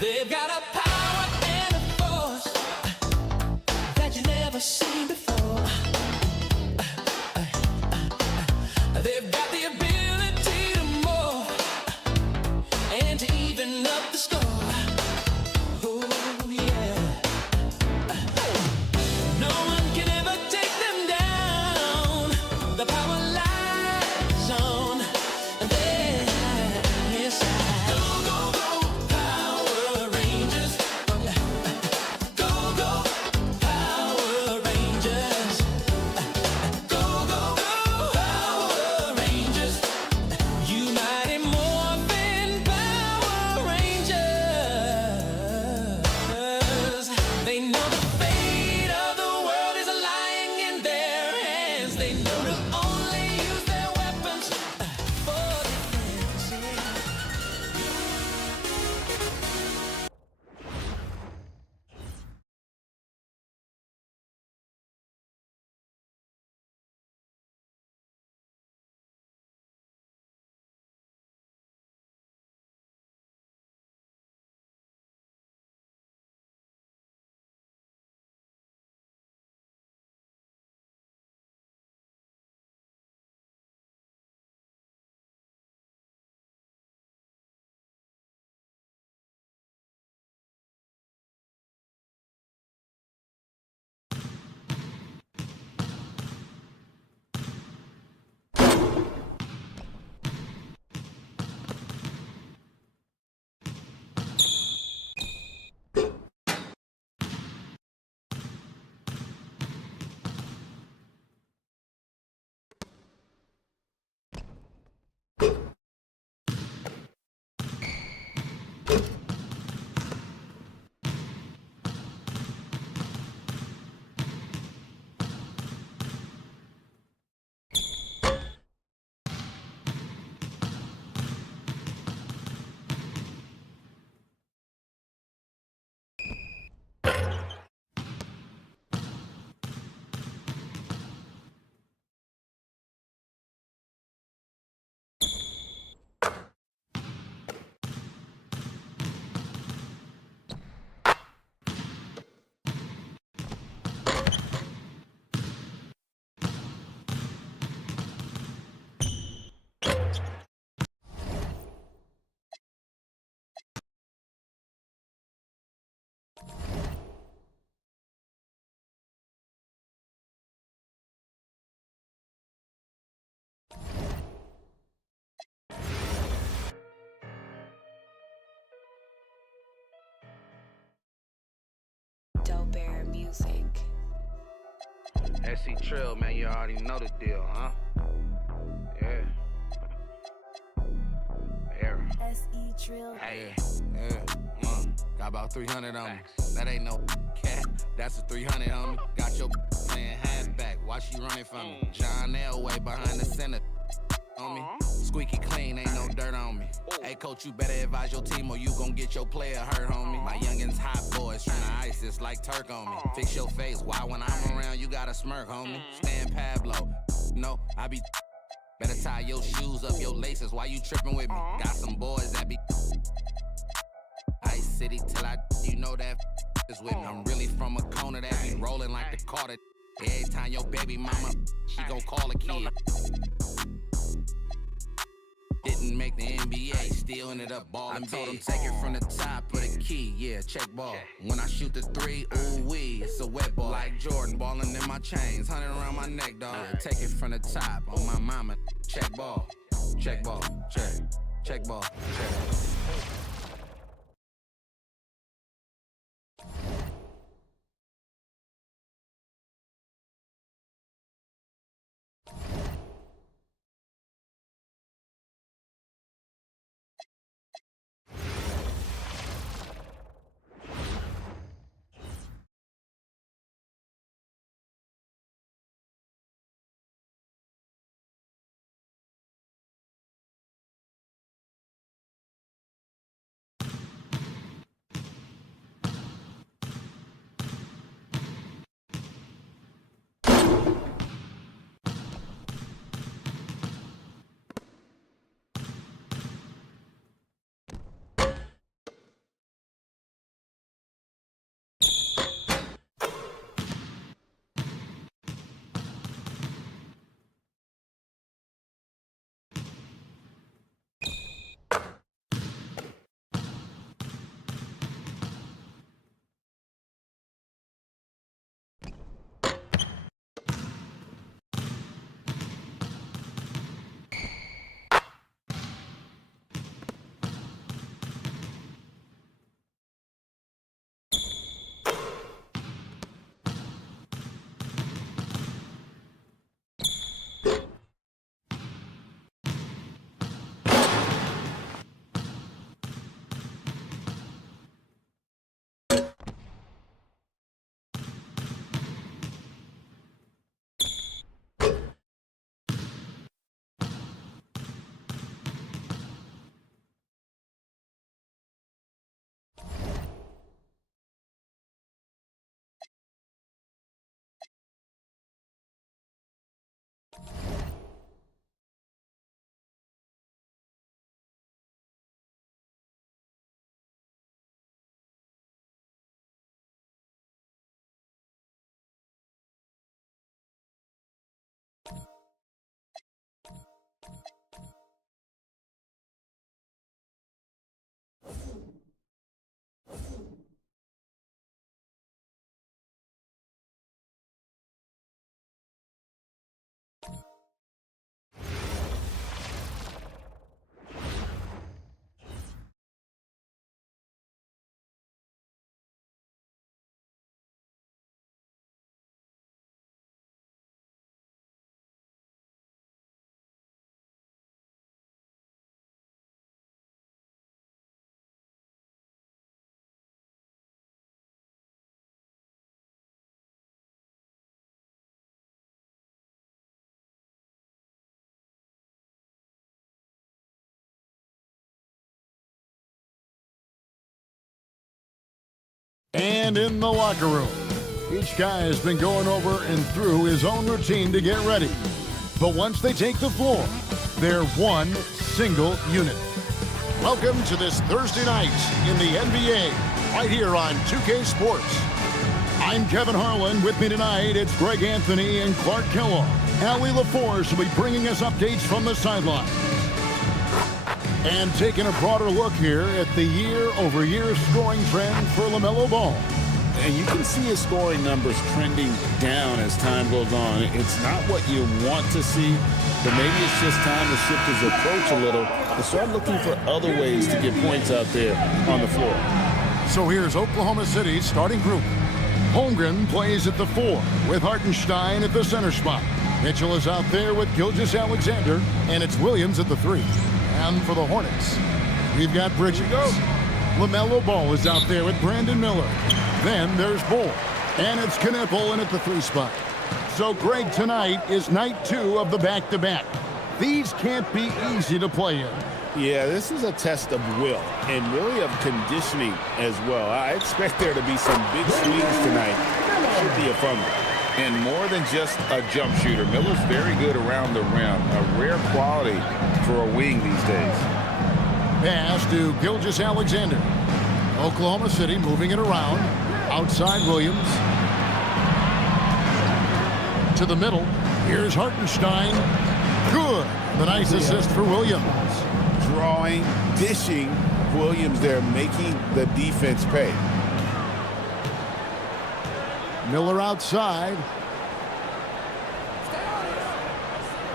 They've got a power and a force that you never seen before. They've got the ability to move and to even up the score. Oh yeah. No one can ever take them down. The power lies on their side. Go, go, go, Power Rangers. Go, go, Power Rangers. Go, go, go, Power Rangers. You mighty morphin' Power Rangers. They know the fate of the world is lying in their hands. They know to only use their weapons for defense. Dope Bear Music. SC Trill, man, you already know the deal, huh? Yeah. Era. SE Trill. Hey. Got about 300 on me. Facts. That ain't no cat, that's a 300 on me. Got your playing halfback, why she running from me? John Elway behind the center on me. Squeaky clean, ain't no dirt on me. Hey coach, you better advise your team or you gon' get your player hurt, homie. My youngins hot boys tryna ice this like Turk on me. Fix your face, why when I'm around you gotta smirk, homie? Stan Pablo, no, I be. Better tie your shoes up, your laces, why you tripping with me? Got some boys that be Ice City till you know that is with me. I'm really from a corner that be rolling like the Carter. Every time your baby mama, she gon' call a kid. Didn't make the NBA, still ended up balling. I told him take it from the top of the key, yeah, check ball. When I shoot the three, ooh wee, it's a wet ball. Like Jordan, balling in my chains, 100 around my neck, dog. Yeah, take it from the top, on my mama, check ball, check ball, check ball, check. And in the locker room, each guy has been going over and through his own routine to get ready. But once they take the floor, they're one single unit. Welcome to this Thursday night in the NBA, right here on 2K Sports. I'm Kevin Harlan. With me tonight, it's Greg Anthony and Clark Kellogg. Allie LaForce will be bringing us updates from the sideline. And taking a broader look here at the year-over-year scoring trend for LaMelo Ball. And you can see his scoring numbers trending down as time goes on. It's not what you want to see, but maybe it's just time to shift his approach a little and start looking for other ways to get points out there on the floor. So here's Oklahoma City's starting group. Holmgren plays at the 4 with Hartenstein at the center spot. Mitchell is out there with Gilgeous-Alexander, and it's Williams at the 3. And for the Hornets, we've got Bridges. LaMelo Ball is out there with Brandon Miller. Then there's Bull, and it's Knippel in at the 3 spot. So Greg, tonight is night 2 of the back-to-back. These can't be easy to play in. Yeah, this is a test of will and really of conditioning as well. I expect there to be some big swings tonight. Should be a fun one. And more than just a jump shooter, Miller's very good around the rim. A rare quality for a wing these days. Pass to Gilgeous-Alexander. Oklahoma City moving it around. Outside Williams. To the middle. Here's Hartenstein. Good. The nice assist for Williams. Drawing, dishing, Williams there, making the defense pay. Miller outside.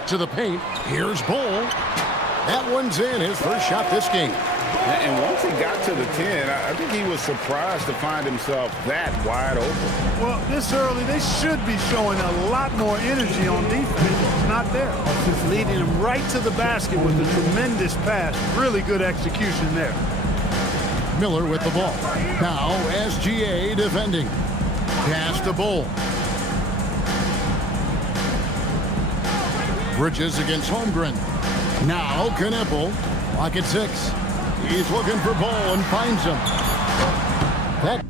To the paint. Here's Bull. That one's in, his first shot this game. And once he got to the 10, I think he was surprised to find himself that wide open. Well, this early, they should be showing a lot more energy on defense. It's not there. It's leading him right to the basket with a tremendous pass. Really good execution there. Miller with the ball. Now SGA defending. Pass to Bull. Bridges against Holmgren. Now Knippel. Clock at 6. He's looking for Bull and finds him. That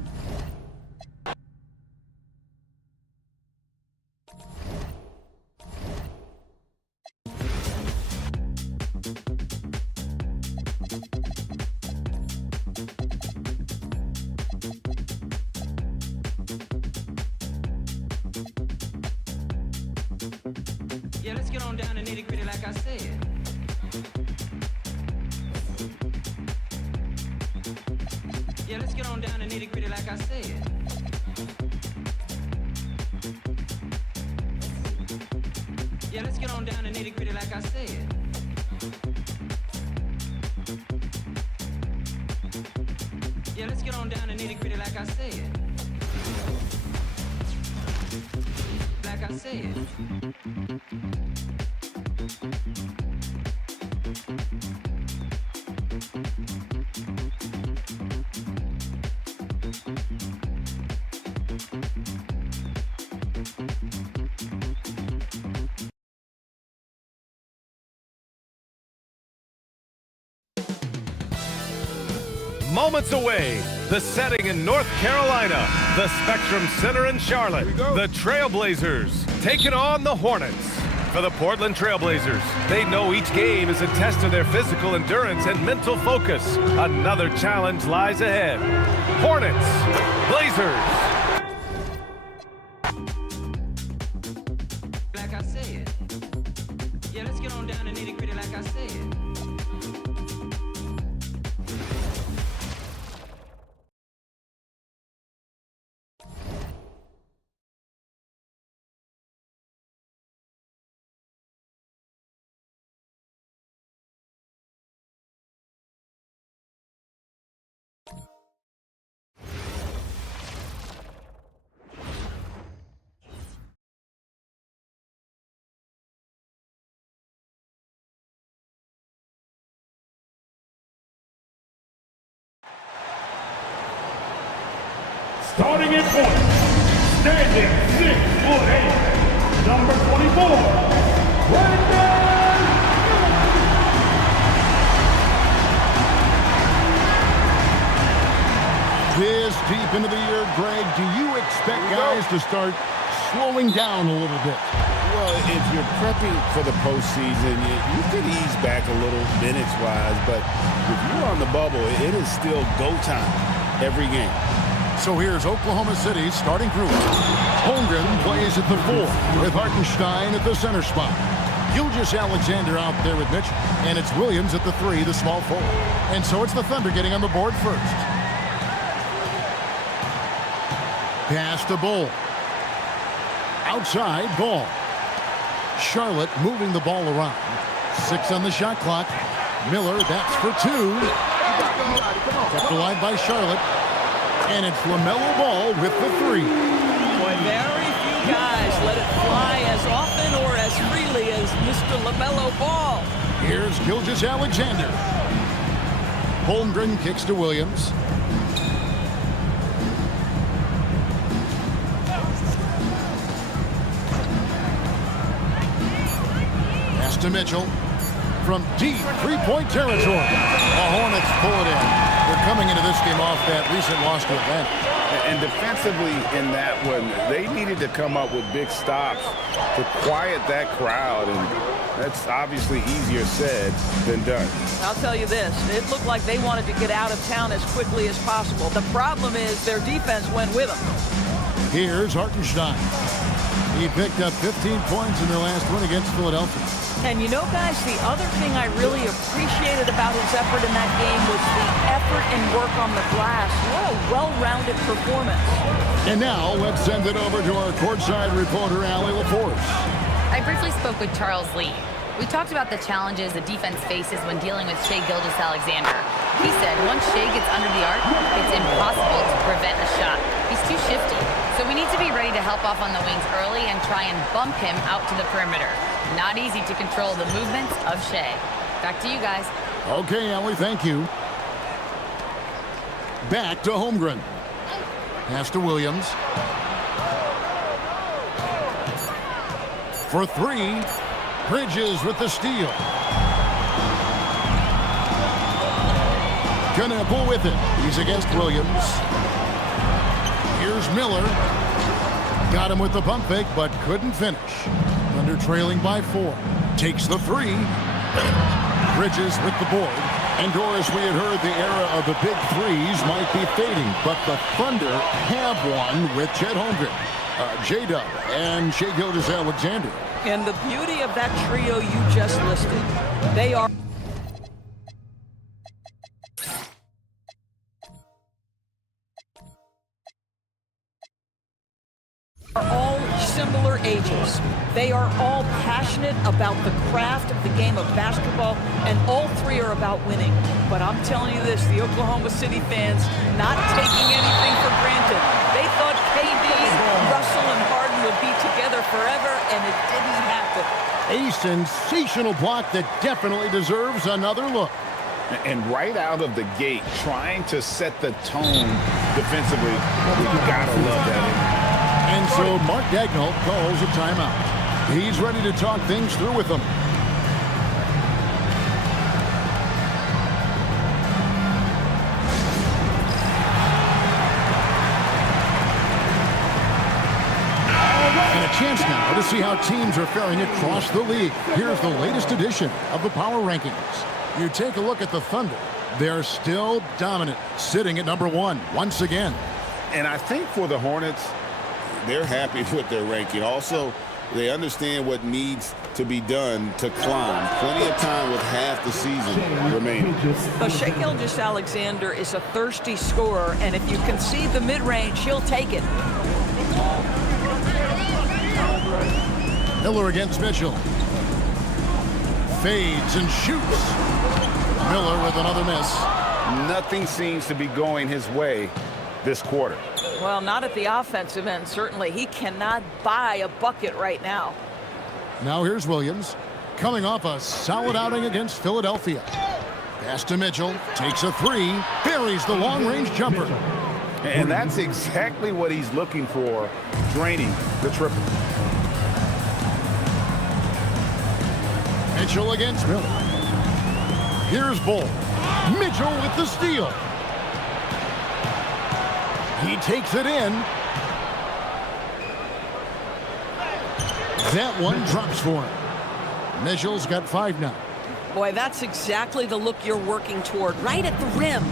Yeah, let's get on down to nitty-gritty like I said. Yeah, let's get on down to nitty-gritty like I said. Yeah, let's get on down to nitty-gritty like I said. Yeah, let's get on down to nitty-gritty like I said. Like I said. Moments away, the setting in North Carolina, the Spectrum Center in Charlotte, the Trailblazers taking on the Hornets. For the Portland Trailblazers, they know each game is a test of their physical endurance and mental focus. Another challenge lies ahead. Hornets, Blazers. Like I said. Yeah, let's get on down to nitty-gritty like I said. Starting at point, standing 6'8", number 24, Brandon. This deep into the year, Greg, do you expect guys to start slowing down a little bit? Well, if you're prepping for the postseason, you could ease back a little minutes-wise, but if you're on the bubble, it is still go time every game. So here's Oklahoma City's starting group. Holmgren plays at the 4 with Hartenstein at the center spot. Gilgeous-Alexander out there with Mitch, and it's Williams at the 3, the small forward. And so it's the Thunder getting on the board first. Pass to Bull. Outside, Ball. Charlotte moving the ball around. 6 on the shot clock. Miller, that's for 2. Kept alive by Charlotte. And it's LaMelo Ball with the 3. Boy, very few guys let it fly as often or as freely as Mr. LaMelo Ball. Here's Gilgeous-Alexander. Holmgren kicks to Williams. Pass to Mitchell. From deep three-point territory. The Hornets pull it in. They're coming into this game off that recent loss to Atlanta. And defensively in that one, they needed to come up with big stops to quiet that crowd, and that's obviously easier said than done. I'll tell you this, it looked like they wanted to get out of town as quickly as possible. The problem is their defense went with them. Here's Hartenstein. He picked up 15 points in their last win against Philadelphia. And you know, guys, the other thing I really appreciated about his effort in that game was the effort and work on the glass. What a well-rounded performance. And now, let's send it over to our courtside reporter, Allie LaForce. I briefly spoke with Charles Lee. We talked about the challenges the defense faces when dealing with Shai Gilgeous-Alexander. He said once Shai gets under the arc, it's impossible to prevent a shot. He's too shifty. So we need to be ready to help off on the wings early and try and bump him out to the perimeter. Not easy to control the movements of Shai. Back to you guys. Okay, Allie, thank you. Back to Holmgren. Pass to Williams. For 3, Bridges with the steal. Knueppel with it. He's against Williams. Here's Miller. Got him with the pump fake, but couldn't finish. Thunder trailing by 4. Takes the 3. Bridges with the board. And Doris, we had heard the era of the big threes might be fading, but the Thunder have one with Chet Holmgren, J-Dub, and Shai Gilgeous-Alexander. And the beauty of that trio you just listed, they are all similar ages. They are all passionate about the craft of the game of basketball, and all 3 are about winning. But I'm telling you this, the Oklahoma City fans not taking anything for granted. They thought KD, Russell, and Harden would be together forever, and it didn't happen. A sensational block that definitely deserves another look. And right out of the gate, trying to set the tone defensively, you gotta love that. And so Mark Daigneault calls a timeout. He's ready to talk things through with them. And a chance now to see how teams are faring across the league. Here's the latest edition of the Power Rankings. You take a look at the Thunder. They're still dominant, sitting at number 1 once again. And I think for the Hornets, they're happy with their ranking. Also, they understand what needs to be done to climb. Plenty of time with half the season remaining. But Shai Gilgeous-Alexander is a thirsty scorer, and if you concede the mid-range, he'll take it. Miller against Mitchell. Fades and shoots. Miller with another miss. Nothing seems to be going his way this quarter. Well, not at the offensive end, certainly. He cannot buy a bucket right now. Now here's Williams, coming off a solid outing against Philadelphia. Pass to Mitchell, takes a 3, buries the long-range jumper. And that's exactly what he's looking for, draining the triple. Mitchell against Miller. Here's Bull. Mitchell with the steal. He takes it in. That one drops for him. Mitchell's got 5 now. Boy, that's exactly the look you're working toward, right at the rim.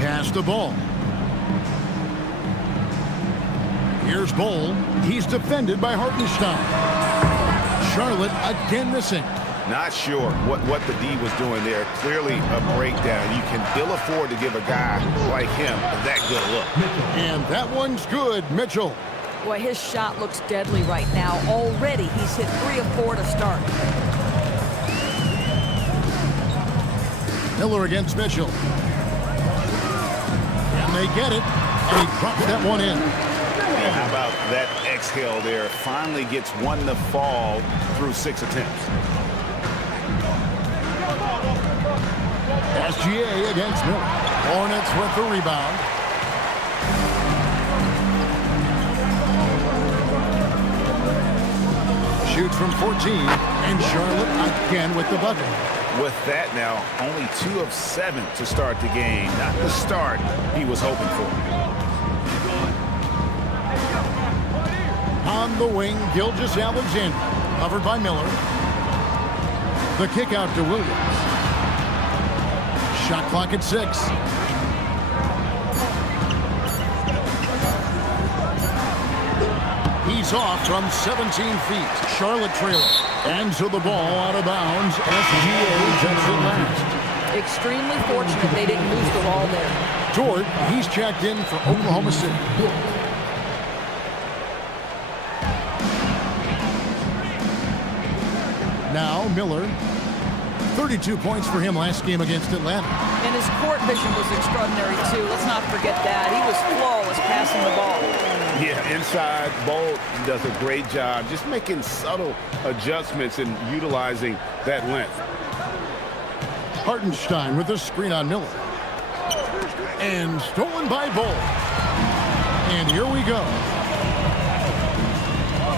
Pass the ball. Here's Bowl. He's defended by Hartenstein. Charlotte again missing. Not sure what the D was doing there. Clearly a breakdown. You can ill afford to give a guy like him that good a look. And that one's good, Mitchell. Boy, his shot looks deadly right now. Already, he's hit 3 of 4 to start. Miller against Mitchell. And they get it. And he drops that one in. And how about that exhale there? Finally gets one to fall through 6 attempts. SGA against Miller. Hornets with the rebound. Shoots from 14, and Charlotte again with the bucket. With that now, only 2 of 7 to start the game. Not the start he was hoping for. On the wing, Gilgeous-Alexander, covered by Miller. The kick out to Williams. Shot clock at 6. He's off from 17 feet. Charlotte trailing. And so the ball out of bounds. SGA gets it last. Extremely fortunate they didn't lose the ball there. Dort, he's checked in for Oklahoma City. Now Miller. 32 points for him last game against Atlanta. And his court vision was extraordinary, too. Let's not forget that. He was flawless passing the ball. Yeah, inside, Bolt does a great job just making subtle adjustments and utilizing that length. Hartenstein with a screen on Miller. And stolen by Bolt. And here we go.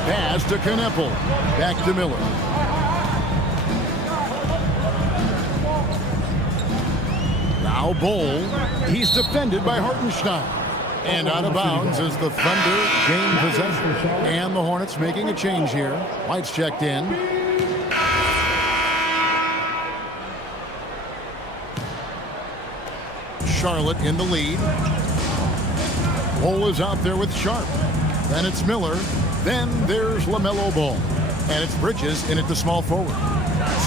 Pass to Kneppel. Back to Miller. Now Bowl. He's defended by Hartenstein. And out of bounds as the Thunder gain possession. And the Hornets making a change here. White's checked in. Charlotte in the lead. Bowl is out there with Sharp. Then it's Miller. Then there's LaMelo Ball. And it's Bridges in at the small forward.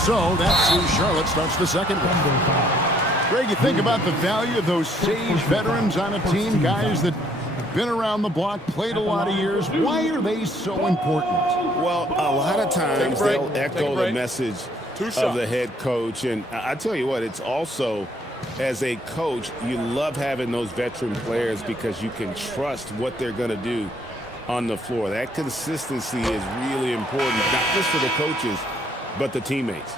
So that's who Charlotte starts the second one. Greg, you think about the value of those sage veterans on a team, guys that have been around the block, played a lot of years. Why are they so important? Well, a lot of times they'll echo the message of the head coach. And I tell you what, it's also, as a coach, you love having those veteran players because you can trust what they're going to do on the floor. That consistency is really important, not just for the coaches, but the teammates.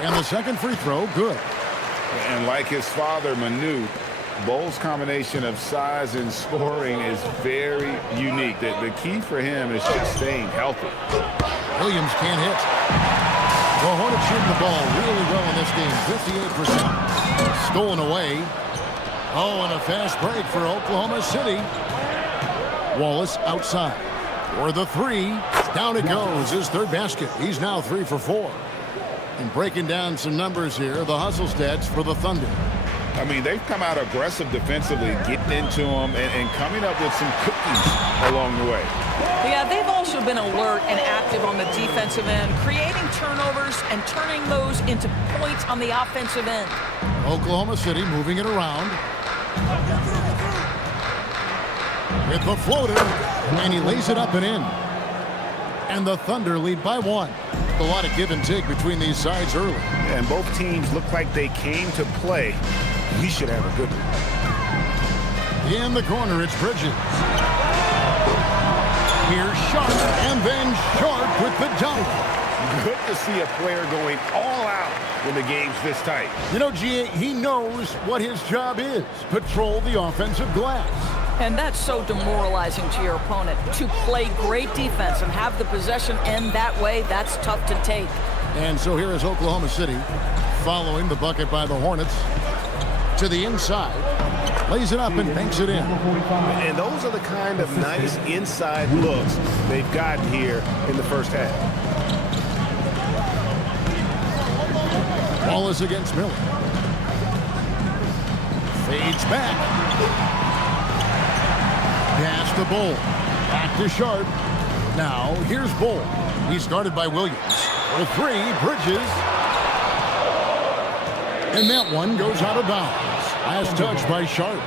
And the second free throw, good. And like his father, Manu, Bowl's combination of size and scoring is very unique. The key for him is just staying healthy. Williams can't hit. The Hornets shooting the ball really well in this game, 58%. Stolen away. Oh, and a fast break for Oklahoma City. Wallace outside. For the three. Down it goes, his third basket. He's now 3 for 4. And breaking down some numbers here, the hustle stats for the Thunder. I mean, they've come out aggressive defensively, getting into them and coming up with some cookies along the way. Yeah, they've also been alert and active on the defensive end, creating turnovers and turning those into points on the offensive end. Oklahoma City moving it around. With the floater, and he lays it up and in. And the Thunder lead by 1. A lot of give and take between these sides early. And both teams look like they came to play. We should have a good one. In the corner, it's Bridges. Here's Sharp, and then Sharp with the dunk. Good to see a player going all out when the game's this tight. You know, G.A., he knows what his job is. Patrol the offensive glass. And that's so demoralizing to your opponent. To play great defense and have the possession end that way, that's tough to take. And so here is Oklahoma City following the bucket by the Hornets to the inside. Lays it up and banks it in. And those are the kind of nice inside looks they've gotten here in the first half. Ball is against Miller. Fades back. Pass to Bull. Back to Sharp. Now here's Bull. He's guarded by Williams. For three, Bridges. And that one goes out of bounds. Last touch by Sharp.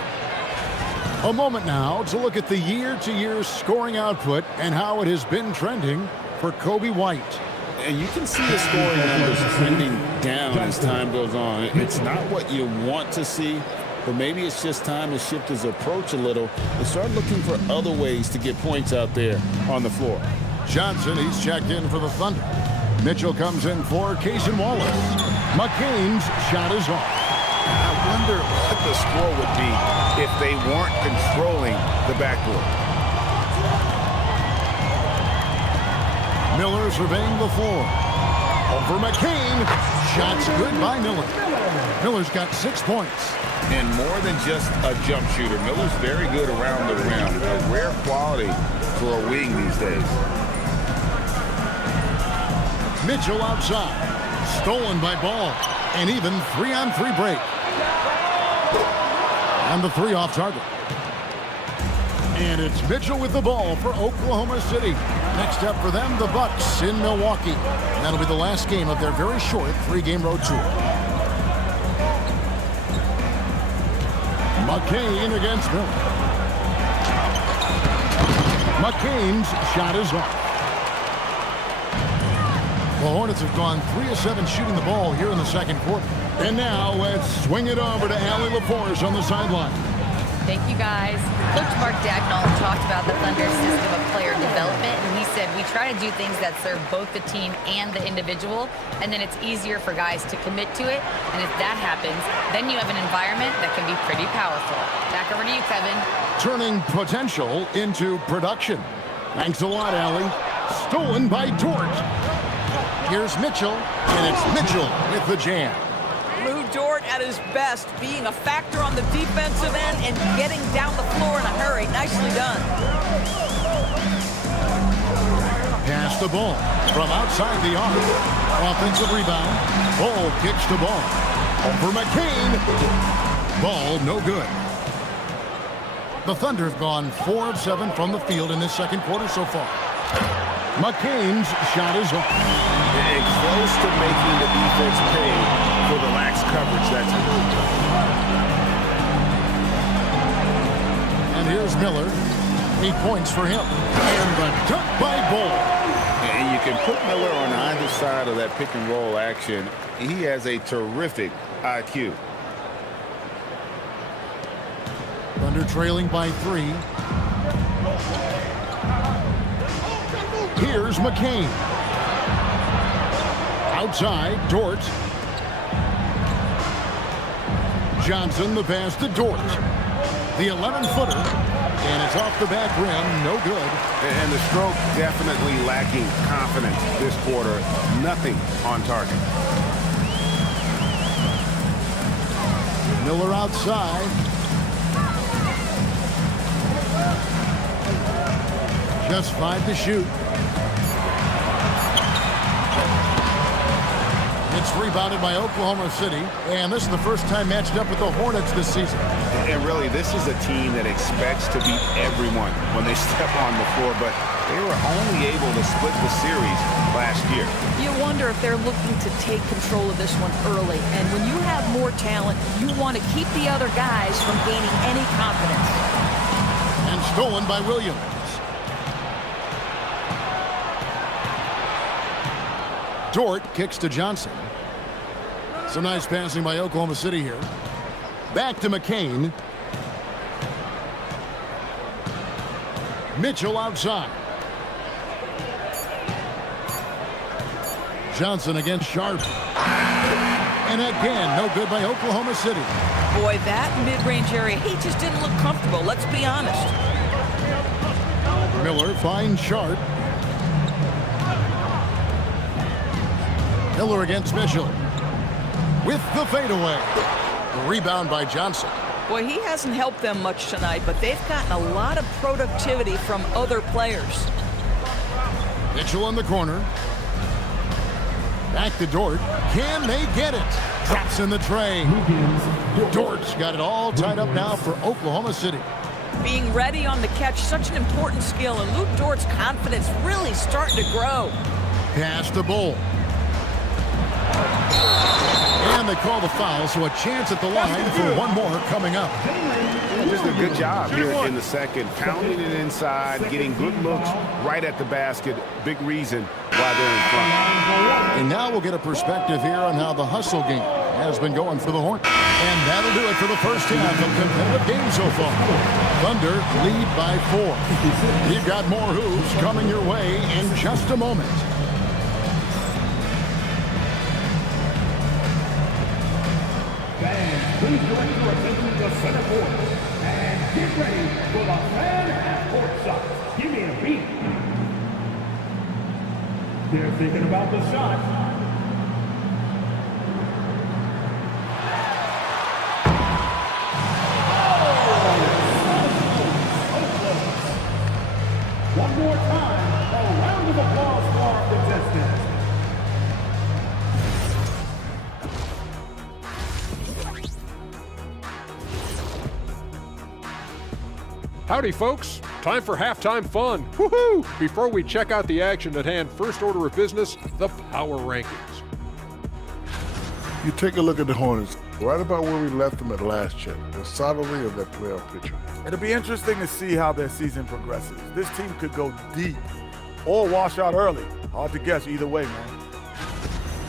A moment now to look at the year-to-year scoring output and how it has been trending for Kobe White. And you can see the scoring numbers trending down as time goes on. It's not what you want to see, but maybe it's just time to shift his approach a little and start looking for other ways to get points out there on the floor. Johnson, he's checked in for the Thunder. Mitchell comes in for Cason Wallace. McCain's shot is off. I wonder what the score would be if they weren't controlling the backboard. Miller surveying the floor. Over McCain. Shots good by Miller. Miller's got 6 points. And more than just a jump shooter, Miller's very good around the rim. A rare quality for a wing these days. Mitchell outside. Stolen by Ball. And even 3-on-3 break. And the three off target. And it's Mitchell with the ball for Oklahoma City. Next up for them, the Bucks in Milwaukee. That'll be the last game of their very short 3-game road tour. McCain against Miller. McCain's shot is off. The Hornets have gone 3 of 7 shooting the ball here in the second quarter. And now let's swing it over to Allie LaForce on the sideline. Thank you, guys. Coach Mark Dagnall talked about the Thunder's system of player development, and he said, we try to do things that serve both the team and the individual, and then it's easier for guys to commit to it. And if that happens, then you have an environment that can be pretty powerful. Back over to you, Kevin. Turning potential into production. Thanks a lot, Allie. Stolen by Dort. Here's Mitchell, and it's Mitchell with the jam. Lou Dort at his best, being a factor on the defensive end and getting down the floor in a hurry. Nicely done. Pass the ball from outside the arc. Offensive rebound. Ball kicks the ball. Over McCain. Ball no good. The Thunder have gone 4 of 7 from the field in this second quarter so far. McCain's shot is off. And close to making the defense pay for the lax coverage. That's And here's Miller. 8 points for him. And the dunk by Bull. And you can put Miller on either side of that pick and roll action. He has a terrific IQ. Thunder trailing by 3. Here's McCain. Outside, Dort. Johnson, the pass to Dort. The 11-footer, and it's off the back rim, no good. And the stroke definitely lacking confidence this quarter. Nothing on target. Miller outside. Just 5 to shoot. It's rebounded by Oklahoma City, and this is the first time matched up with the Hornets this season. And really, this is a team that expects to beat everyone when they step on the floor, but they were only able to split the series last year. You wonder if they're looking to take control of this one early. And when you have more talent, you want to keep the other guys from gaining any confidence. And stolen by Williams. Dort kicks to Johnson. Some nice passing by Oklahoma City here. Back to McCain. Mitchell outside. Johnson against Sharp. And again, no good by Oklahoma City. boy, that mid-range area, he just didn't look comfortable. Let's be honest. Miller finds Sharp. Miller against Mitchell. With the fadeaway. The rebound by Johnson. Boy, he hasn't helped them much tonight, but they've gotten a lot of productivity from other players. Mitchell in the corner. Back to Dort. Can they get it? Drops in the tray. Dort's got it all tied up now for Oklahoma City. Being ready on the catch, such an important skill, and Luke Dort's confidence really starting to grow. Pass to Bull. And they call the foul, so a chance at the line for one more coming up. Just a good job here in the second. Pounding it inside, getting good looks right at the basket. Big reason why they're in front. And now we'll get a perspective here on how the hustle game has been going for the Hornets. And that'll do it for the first half of competitive game so far. Thunder lead by 4. We've got more hoops coming your way in just a moment. Please direct your attention to the center court and get ready for the fan half-court shots. Give me a beat. They're thinking about the shot. One more time, a round of applause for our contestants. Howdy, folks. Time for halftime fun. Woohoo! Before we check out the action at hand, first order of business, the power rankings. You take a look at the Hornets, right about where we left them at last check, the solidly of that playoff picture. It'll be interesting to see how their season progresses. This team could go deep or wash out early. Hard to guess either way, man.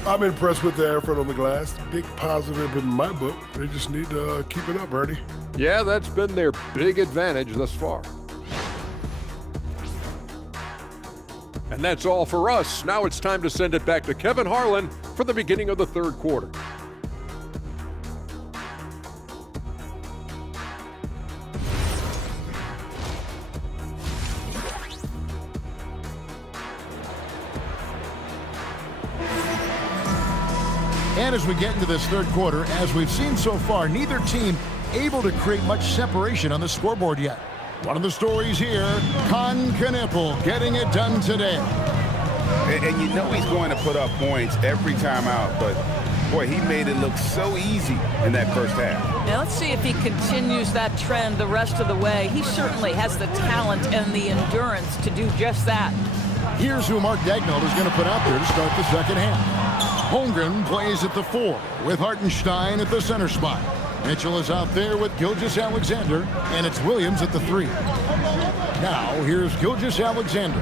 I'm impressed with the effort on the glass. Big positive in my book. They just need to keep it up, Ernie. Yeah, that's been their big advantage thus far. And that's all for us. Now it's time to send it back to Kevin Harlan for the beginning of the third quarter. And as we get into this third quarter, as we've seen so far, neither team able to create much separation on the scoreboard yet. One of the stories here, Con Knippel getting it done today. And you know he's going to put up points every time out, but boy, he made it look so easy in that first half. Now let's see if he continues that trend the rest of the way. He certainly has the talent and the endurance to do just that. Here's who Mark Daigneault is going to put out there to start the second half. Holmgren plays at the 4 with Hartenstein at the center spot. Mitchell is out there with Gilgeous-Alexander, and it's Williams at the 3. Now here's Gilgeous-Alexander.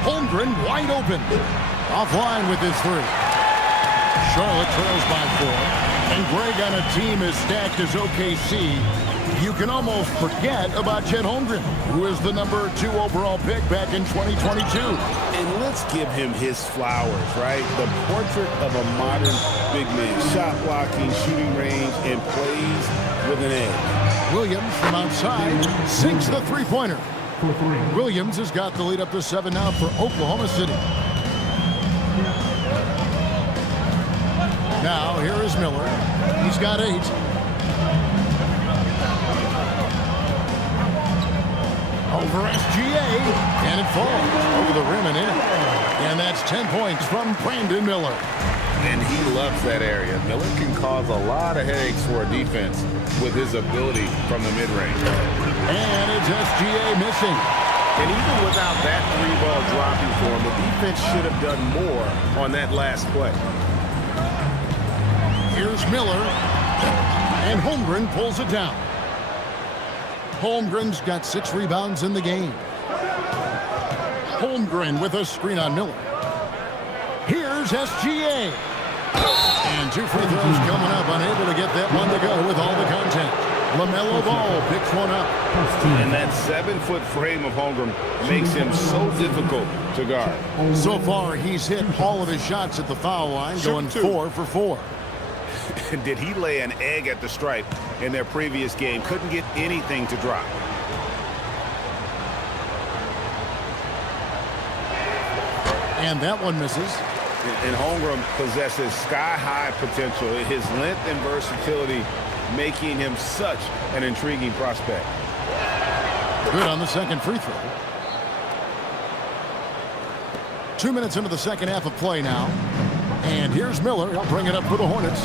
Holmgren wide open. Offline with his 3. Charlotte trails by 4. And Greg on a team as stacked as OKC. You can almost forget about Chet Holmgren, who is the number 2 overall pick back in 2022. And let's give him his flowers, right? The portrait of a modern big man. Shot blocking, shooting range, and plays with an edge. Williams from outside sinks the three-pointer. Williams has got the lead up to 7 now for Oklahoma City. Now here is Miller. He's got 8. Over SGA, and it falls over the rim and in. And that's 10 points from Brandon Miller. And he loves that area. Miller can cause a lot of headaches for a defense with his ability from the mid-range. And it's SGA missing. And even without that 3-ball dropping for him, the defense should have done more on that last play. Here's Miller, and Holmgren pulls it down. Holmgren's got 6 rebounds in the game. Holmgren with a screen on Miller. Here's SGA. And 2 free throws coming up, unable to get that one to go with all the contact. LaMelo Ball picks one up. And that 7-foot frame of Holmgren makes him so difficult to guard. So far, he's hit all of his shots at the foul line, going 4 for 4. Did he lay an egg at the stripe in their previous game? Couldn't get anything to drop. And that one misses. And Holmgren possesses sky-high potential. His length and versatility making him such an intriguing prospect. Good on the second free throw. 2 minutes into the second half of play now. And here's Miller. He'll bring it up for the Hornets.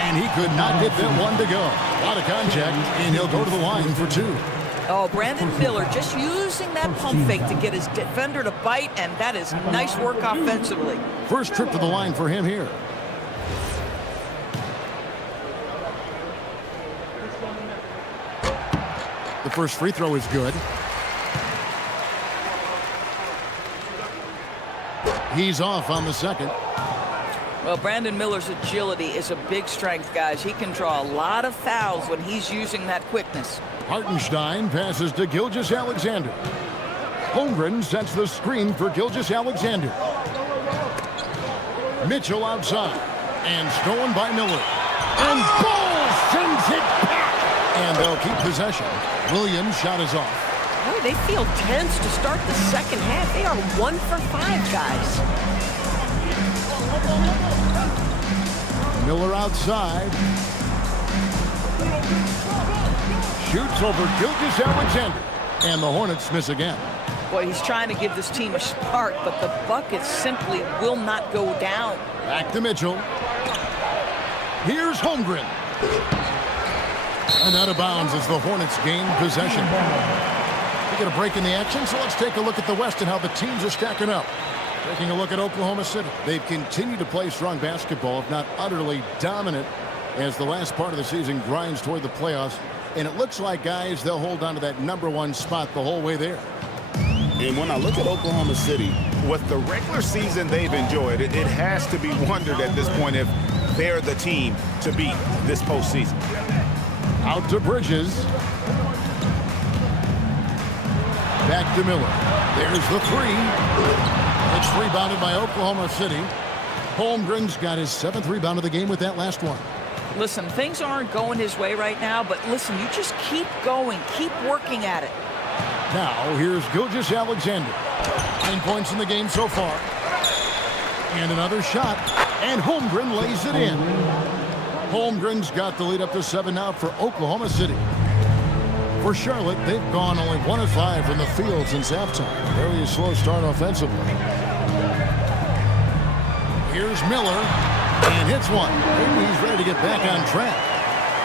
And he could not get that one to go. A lot of contact, and he'll go to the line for two. Oh, Brandon Miller just using that pump fake to get his defender to bite, and that is nice work offensively. First trip to the line for him here. The first free throw is good. He's off on the second. Well, Brandon Miller's agility is a big strength, guys. He can draw a lot of fouls when he's using that quickness. Hartenstein passes to Gilgeous-Alexander. Holmgren sets the screen for Gilgeous-Alexander. Mitchell outside. And stolen by Miller. And Ball sends it back. And they'll keep possession. Williams' shot is off. Oh, they feel tense to start the second half. They are 1 for 5, guys. Miller outside. Shoots over Gilgeous-Alexander. And the Hornets miss again. Boy, he's trying to give this team a spark, but the buckets simply will not go down. Back to Mitchell. Here's Holmgren. And out of bounds as the Hornets gain possession. We get a break in the action, so let's take a look at the West and how the teams are stacking up. Taking a look at Oklahoma City. They've continued to play strong basketball, if not utterly dominant, as the last part of the season grinds toward the playoffs. And it looks like, guys, they'll hold on to that #1 spot the whole way there. And when I look at Oklahoma City, with the regular season they've enjoyed, it has to be wondered at this point if they're the team to beat this postseason. Out to Bridges. Back to Miller. There's the three. It's rebounded by Oklahoma City. Holmgren's got his 7th rebound of the game with that last one. Listen, things aren't going his way right now, but listen, you just keep going, keep working at it. Now, here's Gilgeous-Alexander. 9 points in the game so far. And another shot. And Holmgren lays it in. Holmgren's got the lead up to 7 now for Oklahoma City. For Charlotte, they've gone only 1 of 5 from the field since halftime. Very slow start offensively. Here's Miller. And hits one. Maybe he's ready to get back on track.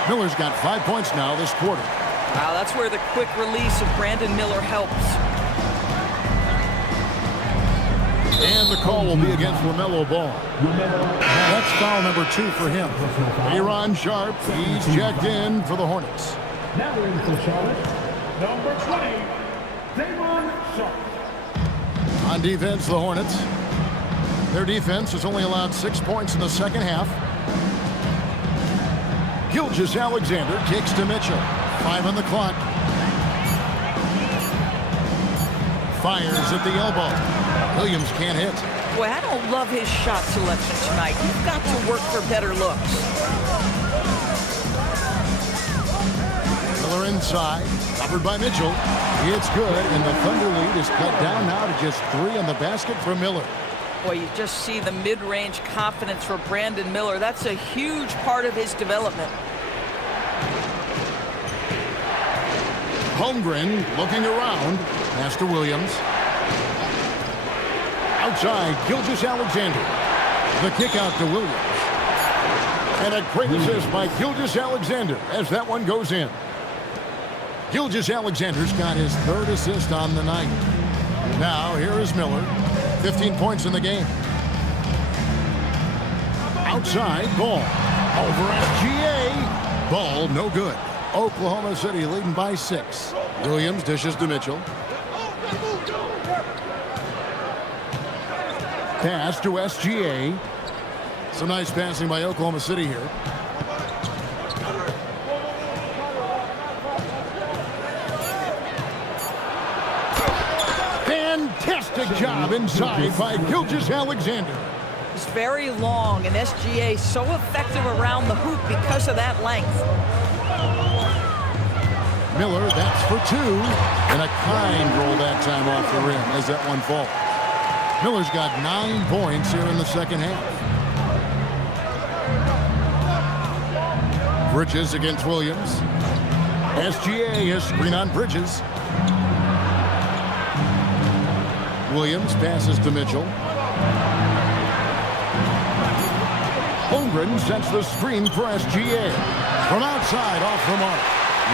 Miller's got 5 points now this quarter. Wow, that's where the quick release of Brandon Miller helps. And the call will be against LaMelo Ball. That's foul number 2 for him. Aaron Sharp, he's checked in for the Hornets. Now in for Charlotte, number 20, Aaron Sharp. On defense, the Hornets. Their defense has only allowed 6 points in the second half. Gilgeous-Alexander kicks to Mitchell. 5 on the clock. Fires at the elbow. Williams can't hit. Boy, I don't love his shot selection tonight. You've got to work for better looks. Miller inside. Covered by Mitchell. It's good, and the Thunder lead is cut down now to just 3 on the basket for Miller. Boy, you just see the mid-range confidence for Brandon Miller. That's a huge part of his development. Holmgren looking around. Pass to Williams. Outside, Gilgeous-Alexander. The kick out to Williams. And a great assist by Gilgeous-Alexander as that one goes in. Gilgeous-Alexander's got his 3rd assist on the night. Now, here is Miller. 15 points in the game. Outside, Ball. Over SGA. Ball, no good. Oklahoma City leading by 6. Williams dishes to Mitchell. Pass to SGA. Some nice passing by Oklahoma City here. Fantastic job inside by Gilgeous-Alexander. It's very long, and SGA so effective around the hoop because of that length. Miller, that's for two. And a kind roll that time off the rim as that one falls. Miller's got 9 points here in the second half. Bridges against Williams. SGA is screen on Bridges. Williams passes to Mitchell. Holmgren sets the screen for SGA. From outside, off the mark.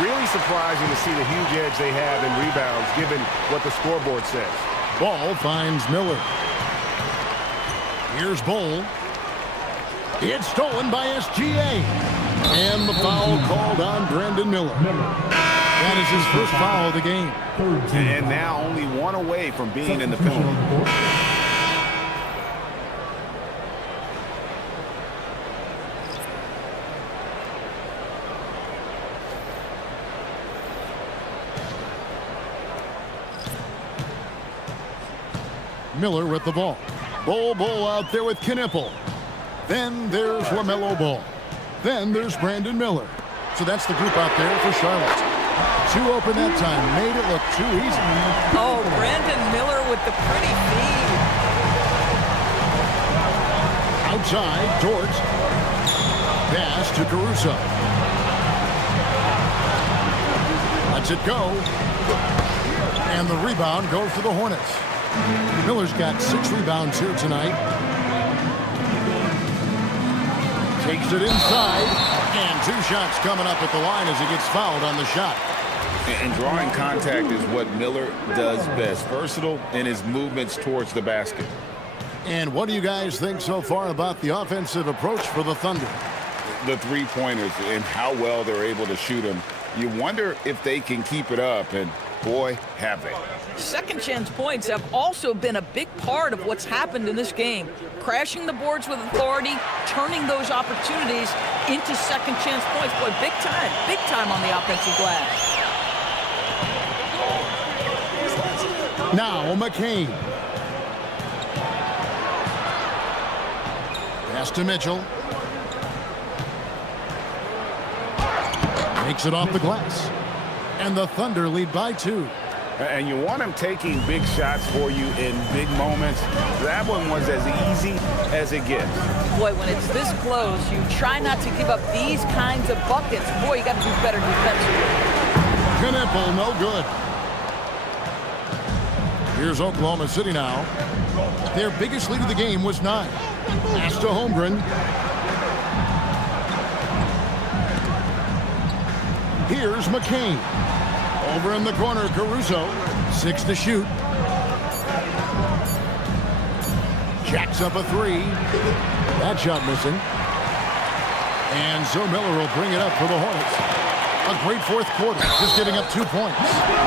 Really surprising to see the huge edge they have in rebounds, given what the scoreboard says. Ball finds Miller. Here's Bull. It's stolen by SGA. And the foul called on Brandon Miller. That is his first foul of the game. And now only one away from being in the penalty. Miller with the ball. Bull out there with Knipple. Then there's LaMelo Ball. Then there's Brandon Miller. So that's the group out there for Charlotte. Too open that time. Made it look too easy. Oh, Brandon Miller with the pretty feed. Outside, Dort. Pass to Caruso. Lets it go. And the rebound goes to the Hornets. Miller's got 6 rebounds here tonight. Takes it inside. And 2 shots coming up at the line as he gets fouled on the shot. And drawing contact is what Miller does best. Versatile in his movements towards the basket. And what do you guys think so far about the offensive approach for the Thunder? The three-pointers and how well they're able to shoot them. You wonder if they can keep it up, and boy, have they. Second chance points have also been a big part of what's happened in this game. Crashing the boards with authority, turning those opportunities into second chance points. Boy, big time on the offensive glass. Now McCain. Pass to Mitchell. Makes it off the glass. And the Thunder lead by 2. And you want him taking big shots for you in big moments. That one was as easy as it gets. Boy, when it's this close, you try not to give up these kinds of buckets. Boy, you got to do better defensively. Knipple, no good. Here's Oklahoma City now. Their biggest lead of the game was 9. Pass to Holmgren. Here's McCain. Over in the corner, Caruso. 6 to shoot. Jacks up a 3. That shot missing. And so Miller will bring it up for the Hornets. A great fourth quarter, just giving up 2 points.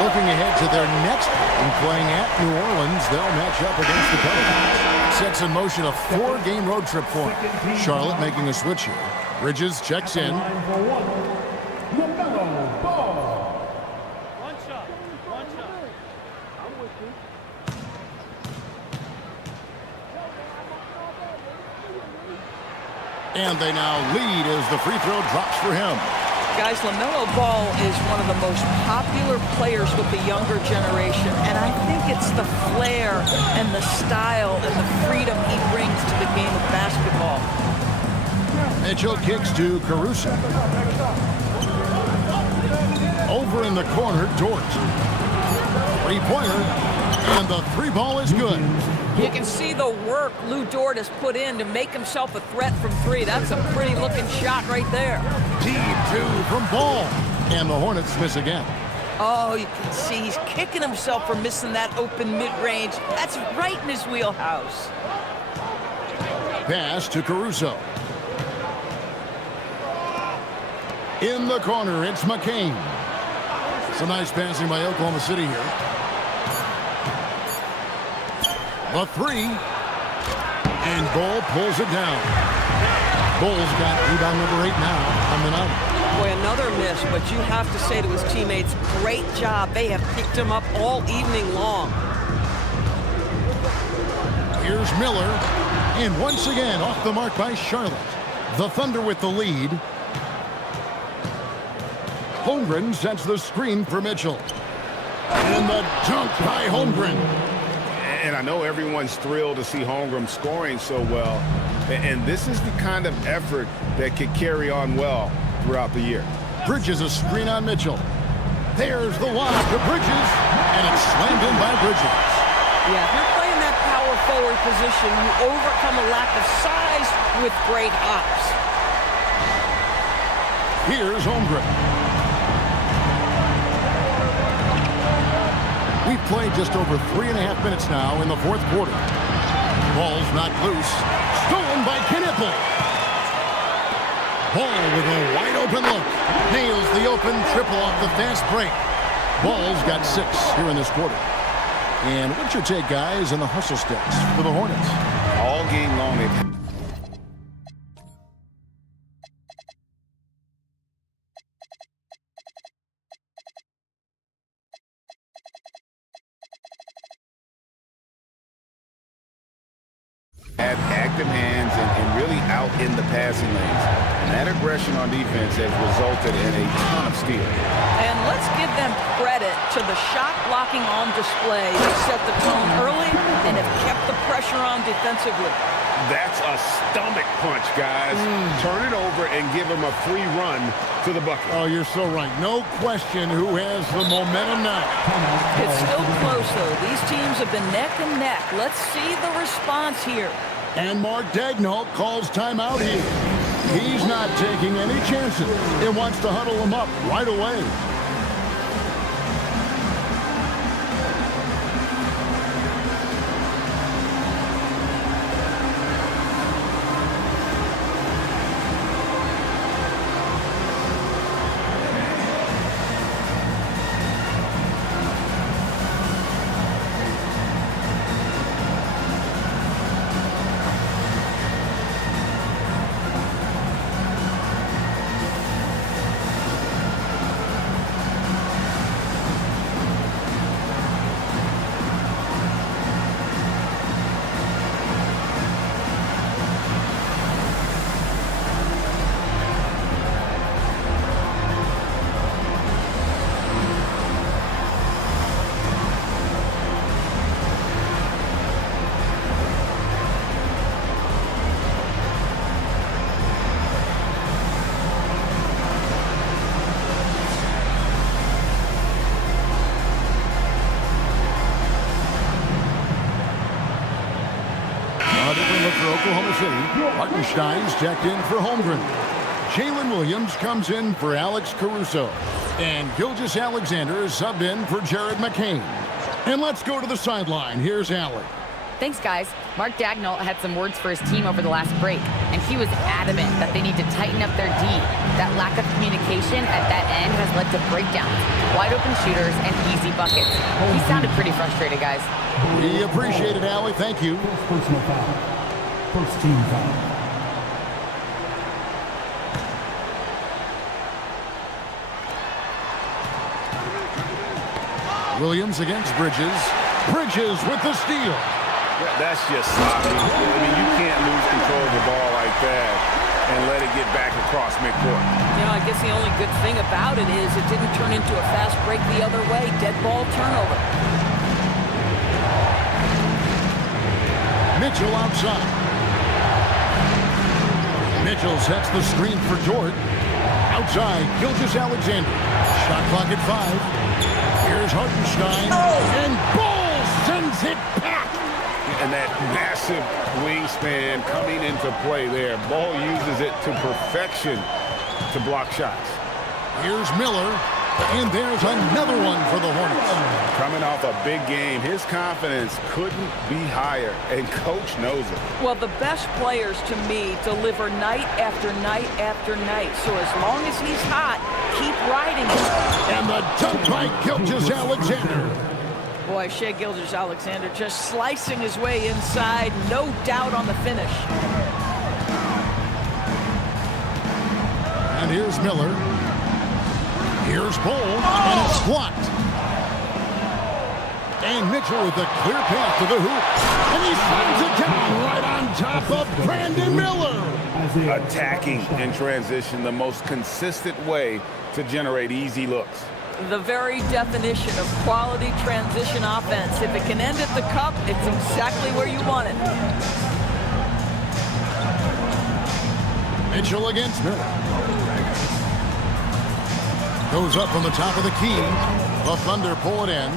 Looking ahead to their next and playing at New Orleans, they'll match up against the Pelicans. Sets in motion a 4-game road trip for them. Charlotte making a switch here. Bridges checks in. And they now lead as the free throw drops for him. Guys, LaMelo Ball is one of the most popular players with the younger generation, and I think it's the flair and the style and the freedom he brings to the game of basketball. Mitchell kicks to Caruso. Over in the corner, Dort. Three-pointer, and the 3-ball is good. You can see the work Lou Dort has put in to make himself a threat from 3. That's a pretty looking shot right there. Team 2 from Ball. And the Hornets miss again. Oh, you can see he's kicking himself for missing that open mid-range. That's right in his wheelhouse. Pass to Caruso. In the corner, it's McCain. Some nice passing by Oklahoma City here. The 3. And Bull pulls it down. Bull's got rebound number 8 now on the night. Boy, another miss, but you have to say to his teammates, great job. They have picked him up all evening long. Here's Miller. And once again, off the mark by Charlotte. The Thunder with the lead. Holmgren sets the screen for Mitchell. And the dunk by Holmgren. And I know everyone's thrilled to see Holmgren scoring so well. And this is the kind of effort that could carry on well throughout the year. Bridges a screen on Mitchell. There's the lob to Bridges. And it's slammed in by Bridges. Yeah, if you're playing that power forward position, you overcome a lack of size with great hops. Here's Holmgren. We've played just over 3.5 minutes now in the fourth quarter. Ball's knocked loose. Stolen by Knipple. Ball with a wide open look. Nails the open triple off the fast break. Ball's got 6 here in this quarter. And what's your take, guys, on the hustle sticks for the Hornets? All game long, they've had active hands and really out in the passing lanes. And that aggression on defense has resulted in a ton of steals. And let's give them credit to the shot blocking on display. They set the tone early and have kept the pressure on defensively. That's a stomach punch, guys. Turn it over and give them a free run to the bucket. Oh, you're so right. No question who has the momentum now. It's still close, though. These teams have been neck and neck. Let's see the response here. And Mark Daigneault calls timeout here. He's not taking any chances. He wants to huddle them up right away. For Oklahoma City, Hartenstein's checked in for Holmgren. Jalen Williams comes in for Alex Caruso. And Gilgeous-Alexander is subbed in for Jared McCain. And let's go to the sideline. Here's Alec. Thanks, guys. Mark Daigneault had some words for his team over the last break, and he was adamant that they need to tighten up their D. That lack of communication at that end has led to breakdowns, wide open shooters, and easy buckets. He sounded pretty frustrated, guys. We appreciate it, Alec. Thank you. Personal foul. First team foul. Williams against Bridges. Bridges with the steal. That's just sloppy. I mean, you can't lose control of the ball like that and let it get back across midcourt. You know, I guess the only good thing about it is it didn't turn into a fast break the other way. Dead ball turnover. Mitchell outside. Mitchell sets the screen for Dort. Outside, Gilgeous-Alexander. Shot clock at 5. Here's Hartenstein. And Ball sends it back. And that massive wingspan coming into play there. Ball uses it to perfection to block shots. Here's Miller. And there's another one for the Hornets. Coming off a big game, his confidence couldn't be higher, and Coach knows it. Well, the best players, to me, deliver night after night after night. So as long as he's hot, keep riding it. And the dunk by Gilgeous-Alexander. Boy, Shai Gilgeous-Alexander just slicing his way inside. No doubt on the finish. And here's Miller. Here's Ball, and it's blocked. And Mitchell with a clear path to the hoop. And he slams it down right on top of Brandon Miller. Attacking in transition, the most consistent way to generate easy looks. The very definition of quality transition offense. If it can end at the cup, it's exactly where you want it. Mitchell against Miller. Goes up from the top of the key. The Thunder pull it in.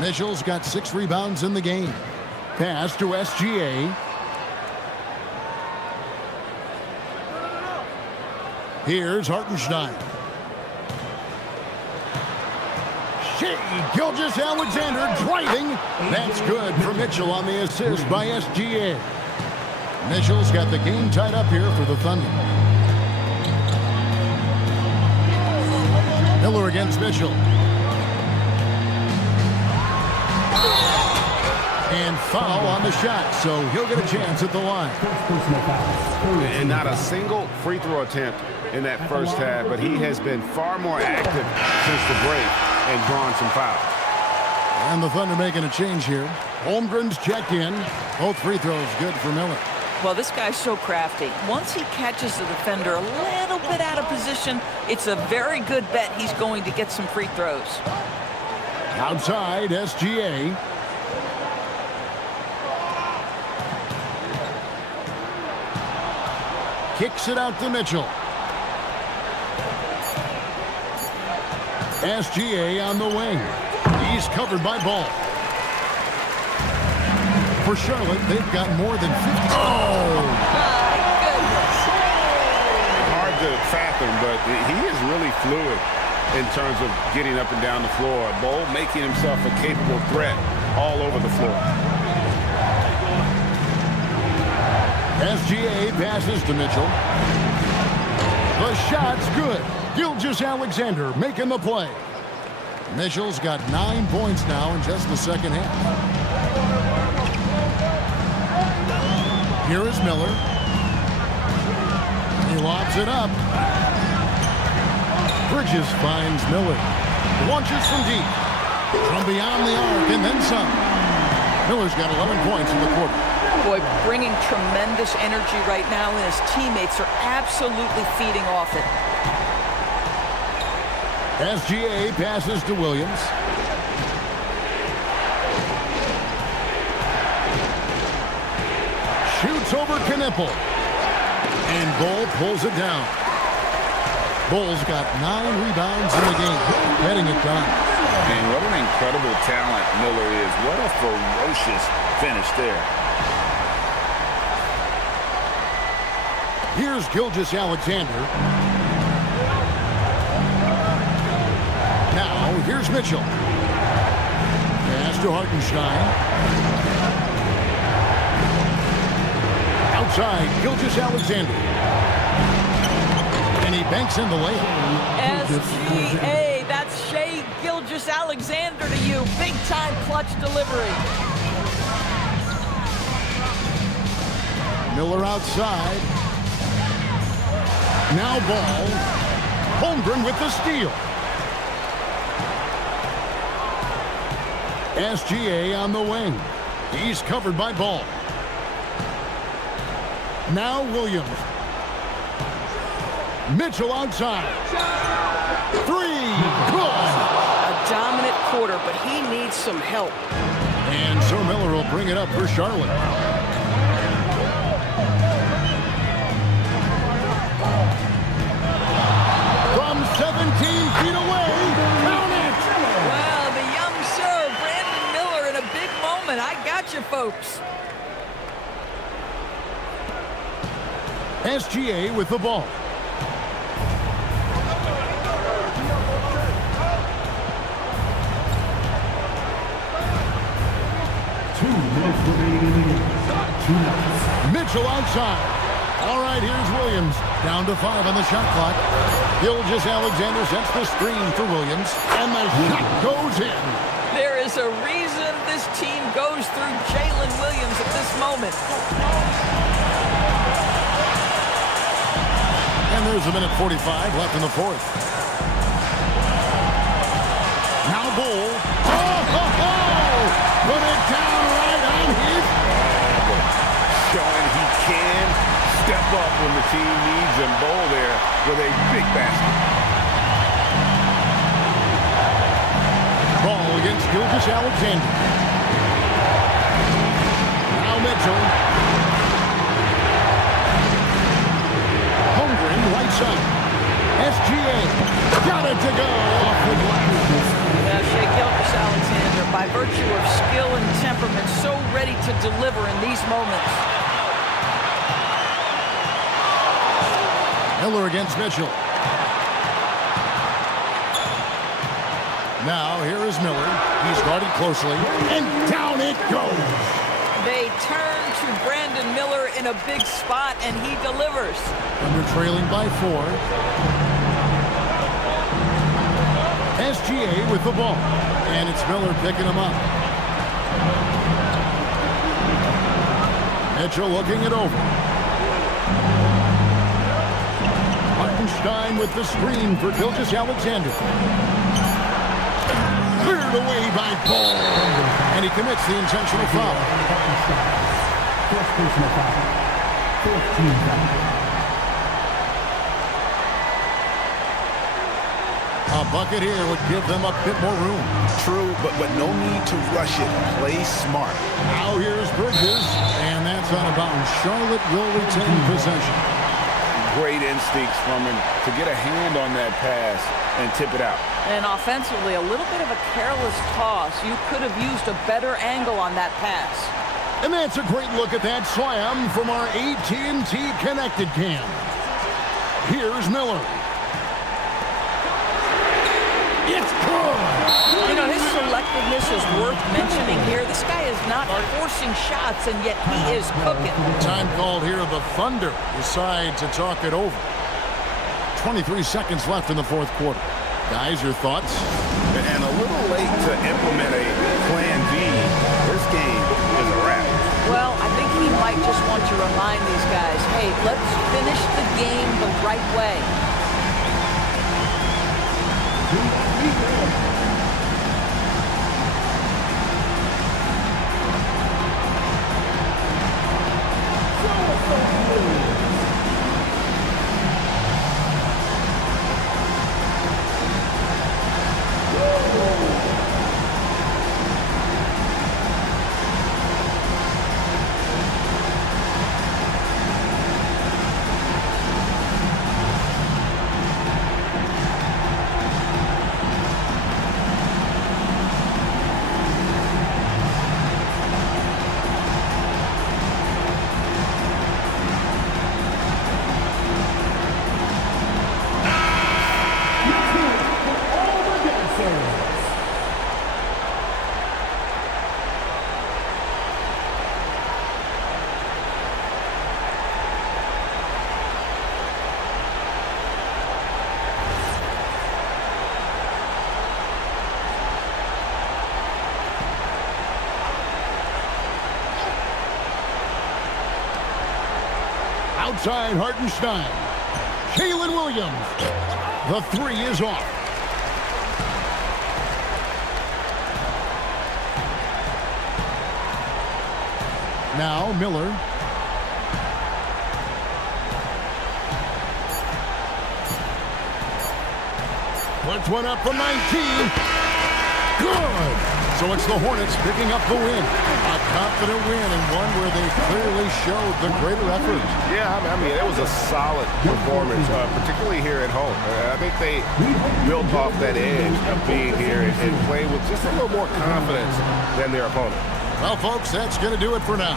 Mitchell's got 6 rebounds in the game. Pass to SGA. Here's Hartenstein. Shea Gilgeous-Alexander driving. That's good for Mitchell on the assist by SGA. Mitchell's got the game tied up here for the Thunder. Miller against Mitchell. And foul on the shot, so he'll get a chance at the line. And not a single free throw attempt in that first half, but he has been far more active since the break and drawn some fouls. And the Thunder making a change here. Holmgren's checked in. Both free throws good for Miller. Well, this guy's so crafty. Once he catches the defender a little bit out of position, it's a very good bet he's going to get some free throws. Outside, SGA. Kicks it out to Mitchell. SGA on the wing. He's covered by Ball. For Charlotte, they've got more than 50. Oh! My goodness. Hard to fathom, but he is really fluid in terms of getting up and down the floor. Bol making himself a capable threat all over the floor. SGA passes to Mitchell. The shot's good. Gilgeous-Alexander making the play. Mitchell's got 9 points now in just the second half. Here is Miller. He lobs it up. Bridges finds Miller. Launches from deep. From beyond the arc and then some. Miller's got 11 points in the quarter. Boy, bringing tremendous energy right now, and his teammates are absolutely feeding off it. SGA passes to Williams. Shoots over Knipple. And Bol pulls it down. Bol's got 9 rebounds in the game, getting it done. And what an incredible talent Miller is. What a ferocious finish there. Here's Gilgeous-Alexander. Now, here's Mitchell. Pass to Hartenstein. Outside, Gilgeous-Alexander. And he banks in the layup. SGA, that's Shea Gilgeous-Alexander to you. Big-time clutch delivery. Miller outside. Now Ball. Holmgren with the steal. SGA on the wing. He's covered by Ball. Now Williams. Mitchell outside. 3. Good. A dominant quarter, but he needs some help. And so Miller will bring it up for Charlotte. From 17 feet away, count it! Wow, the young serve, Brandon Miller in a big moment. I got you, folks. SGA with the ball. Mitchell outside. All right, here's Williams. Down to 5 on the shot clock. Gilgeous-Alexander sets the screen for Williams. And the shot goes in. There is a reason this team goes through Jalen Williams at this moment. And there's a minute 45 left in the fourth. Now Bol. Oh, ho, ho! Put it down right on his up when the team needs them. Bowl there with a big basket. Ball against Gilgis Alexander. Now Mitchell. Holmgren right side. SGA. Got it to go off the glass. Shea Gilgeous-Alexander, by virtue of skill and temperament, so ready to deliver in these moments. Miller against Mitchell. Now here is Miller. He's guarded closely, and down it goes. They turn to Brandon Miller in a big spot, and he delivers. Under trailing by 4. SGA with the ball, and it's Miller picking him up. Mitchell looking it over. Hartenstein with the screen for Gilgeous-Alexander. Cleared away by Ball, and he commits the intentional foul. First personal foul. 14 foul. A bucket here would give them a bit more room. True, but no need to rush it. Play smart. Now here's Bridges, and that's out of bounds. Charlotte will retain possession. Great instincts from him to get a hand on that pass and tip it out. And offensively, a little bit of a careless toss. You could have used a better angle on that pass. And that's a great look at that slam from our AT&T Connected Cam. Here's Miller. It's good! You know, his selectiveness is worth mentioning here. This guy is not forcing shots, and yet he is cooking. Time called here. The Thunder decide to talk it over. 23 seconds left in the fourth quarter. Guys, your thoughts? And a little late to implement a plan B. This game is a wrap. Well, I think he might just want to remind these guys, hey, let's finish the game the right way. Outside Hartenstein. Jalen Williams. The three is off. Now Miller. Puts one up from 19. Good. So it's the Hornets picking up the win. A confident win and one where they clearly showed the greater effort. Yeah, I mean, it was a solid performance, particularly here at home. I think they built off that edge of being here and played with just a little more confidence than their opponent. Well, folks, that's going to do it for now.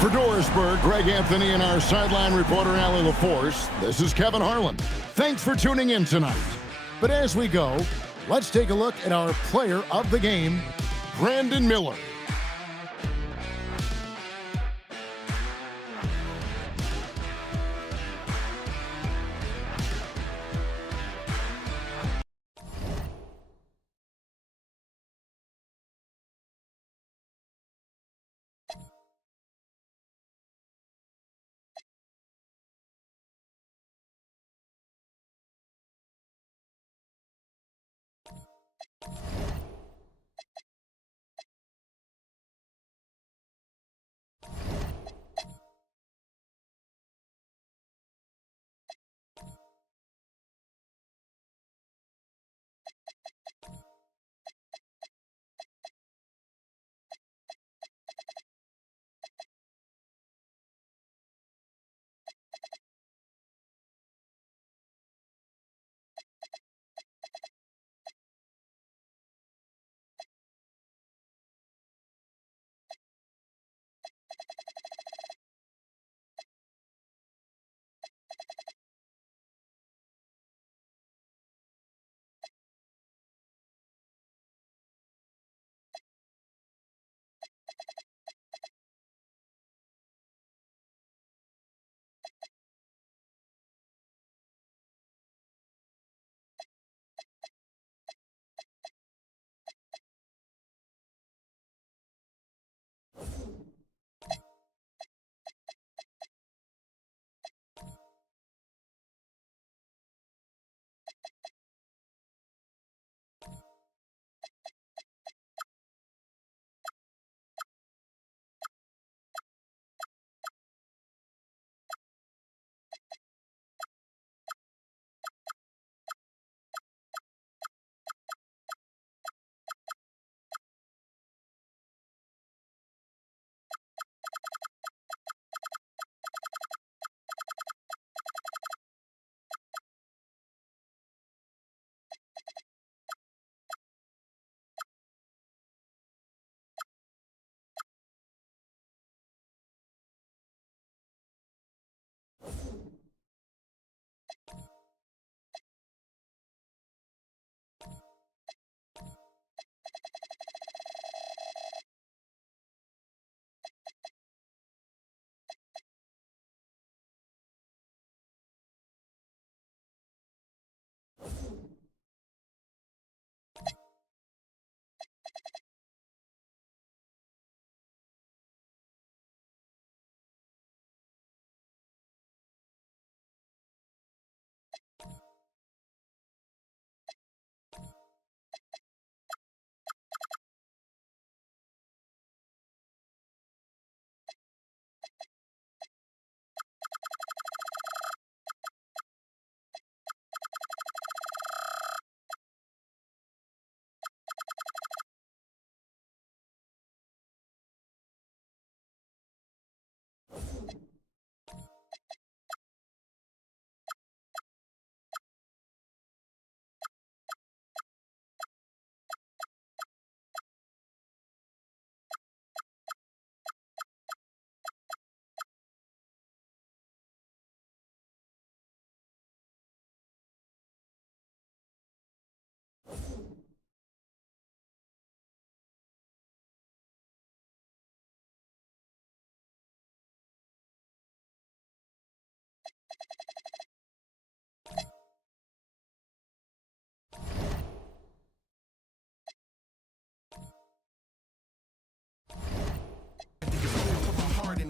For Dorisburg, Greg Anthony and our sideline reporter, Allie LaForce, this is Kevin Harlan. Thanks for tuning in tonight. But as we go, let's take a look at our player of the game, Brandon Miller.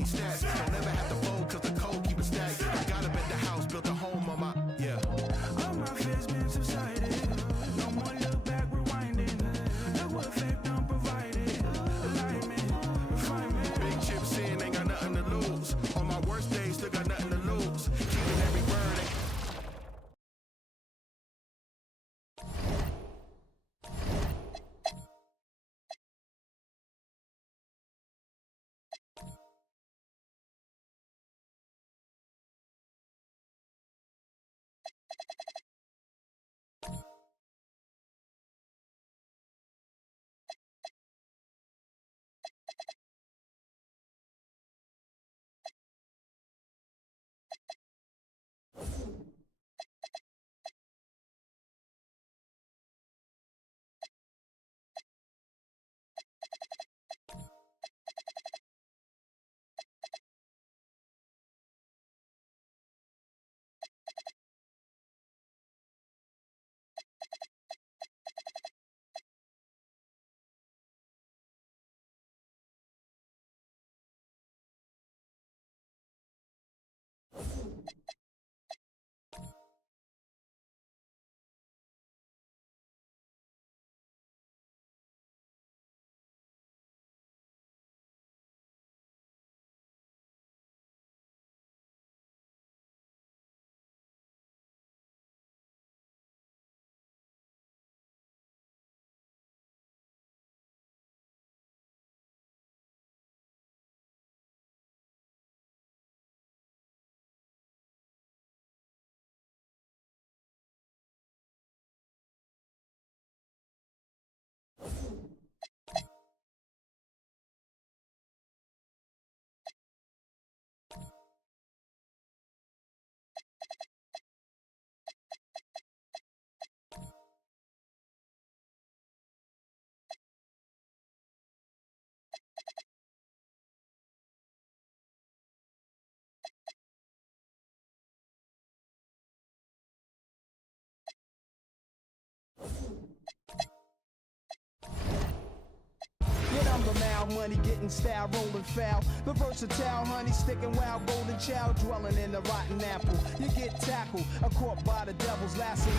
me stats. Don't never have to fold cause the code keep it stacked. Got up at the house, built a home on my, yeah. All my fears been subsided. No more look back, rewinding. Look what faith done provided. Alignment, refinement. Big chips in, ain't got nothing to lose. On my worst days, still got nothing to lose. Keeping every word. Get on the now, money getting style, rolling foul. The versatile honey sticking wild, golden child dwelling in the rotten apple. You get tackled, caught by the devil's lasso.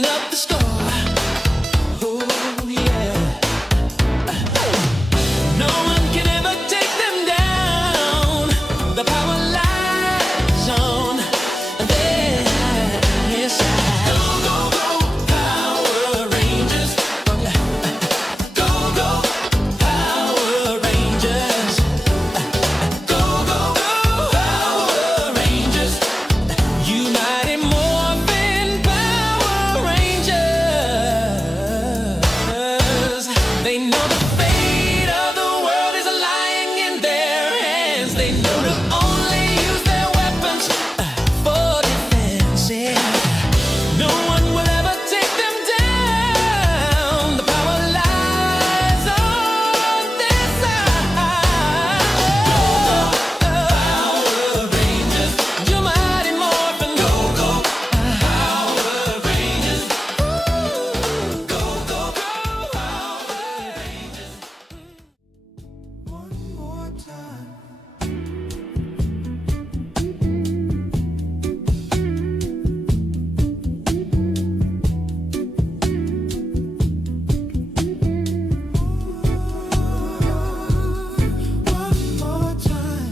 putting up the score. Oh yeah. No one can ever take them down. The power lies on their side. Go, go, go, Power Rangers. Go, go, Power Rangers. Go, go, go, Power Rangers. You mighty morphin Power Rangers. They know the fate of the world is lying in their hands. They know to only use their weapons for defense. Yeah. No one will ever take them down. The power lies on their side. Go, go, Power Rangers. You mighty morphin. Go, go, Power Rangers. Go, go, go, Power Rangers. One more time. One more time. One more time.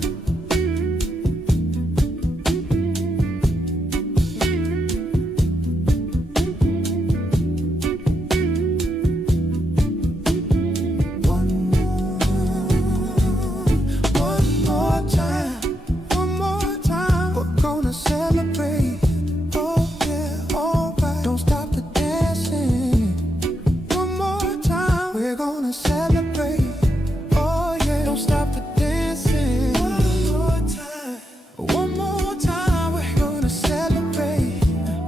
One more time. We're gonna celebrate. Oh yeah, alright. Don't stop the dancing. One more time. We're gonna celebrate. Oh yeah, don't stop the dancing. One more time. One more time. We're gonna celebrate.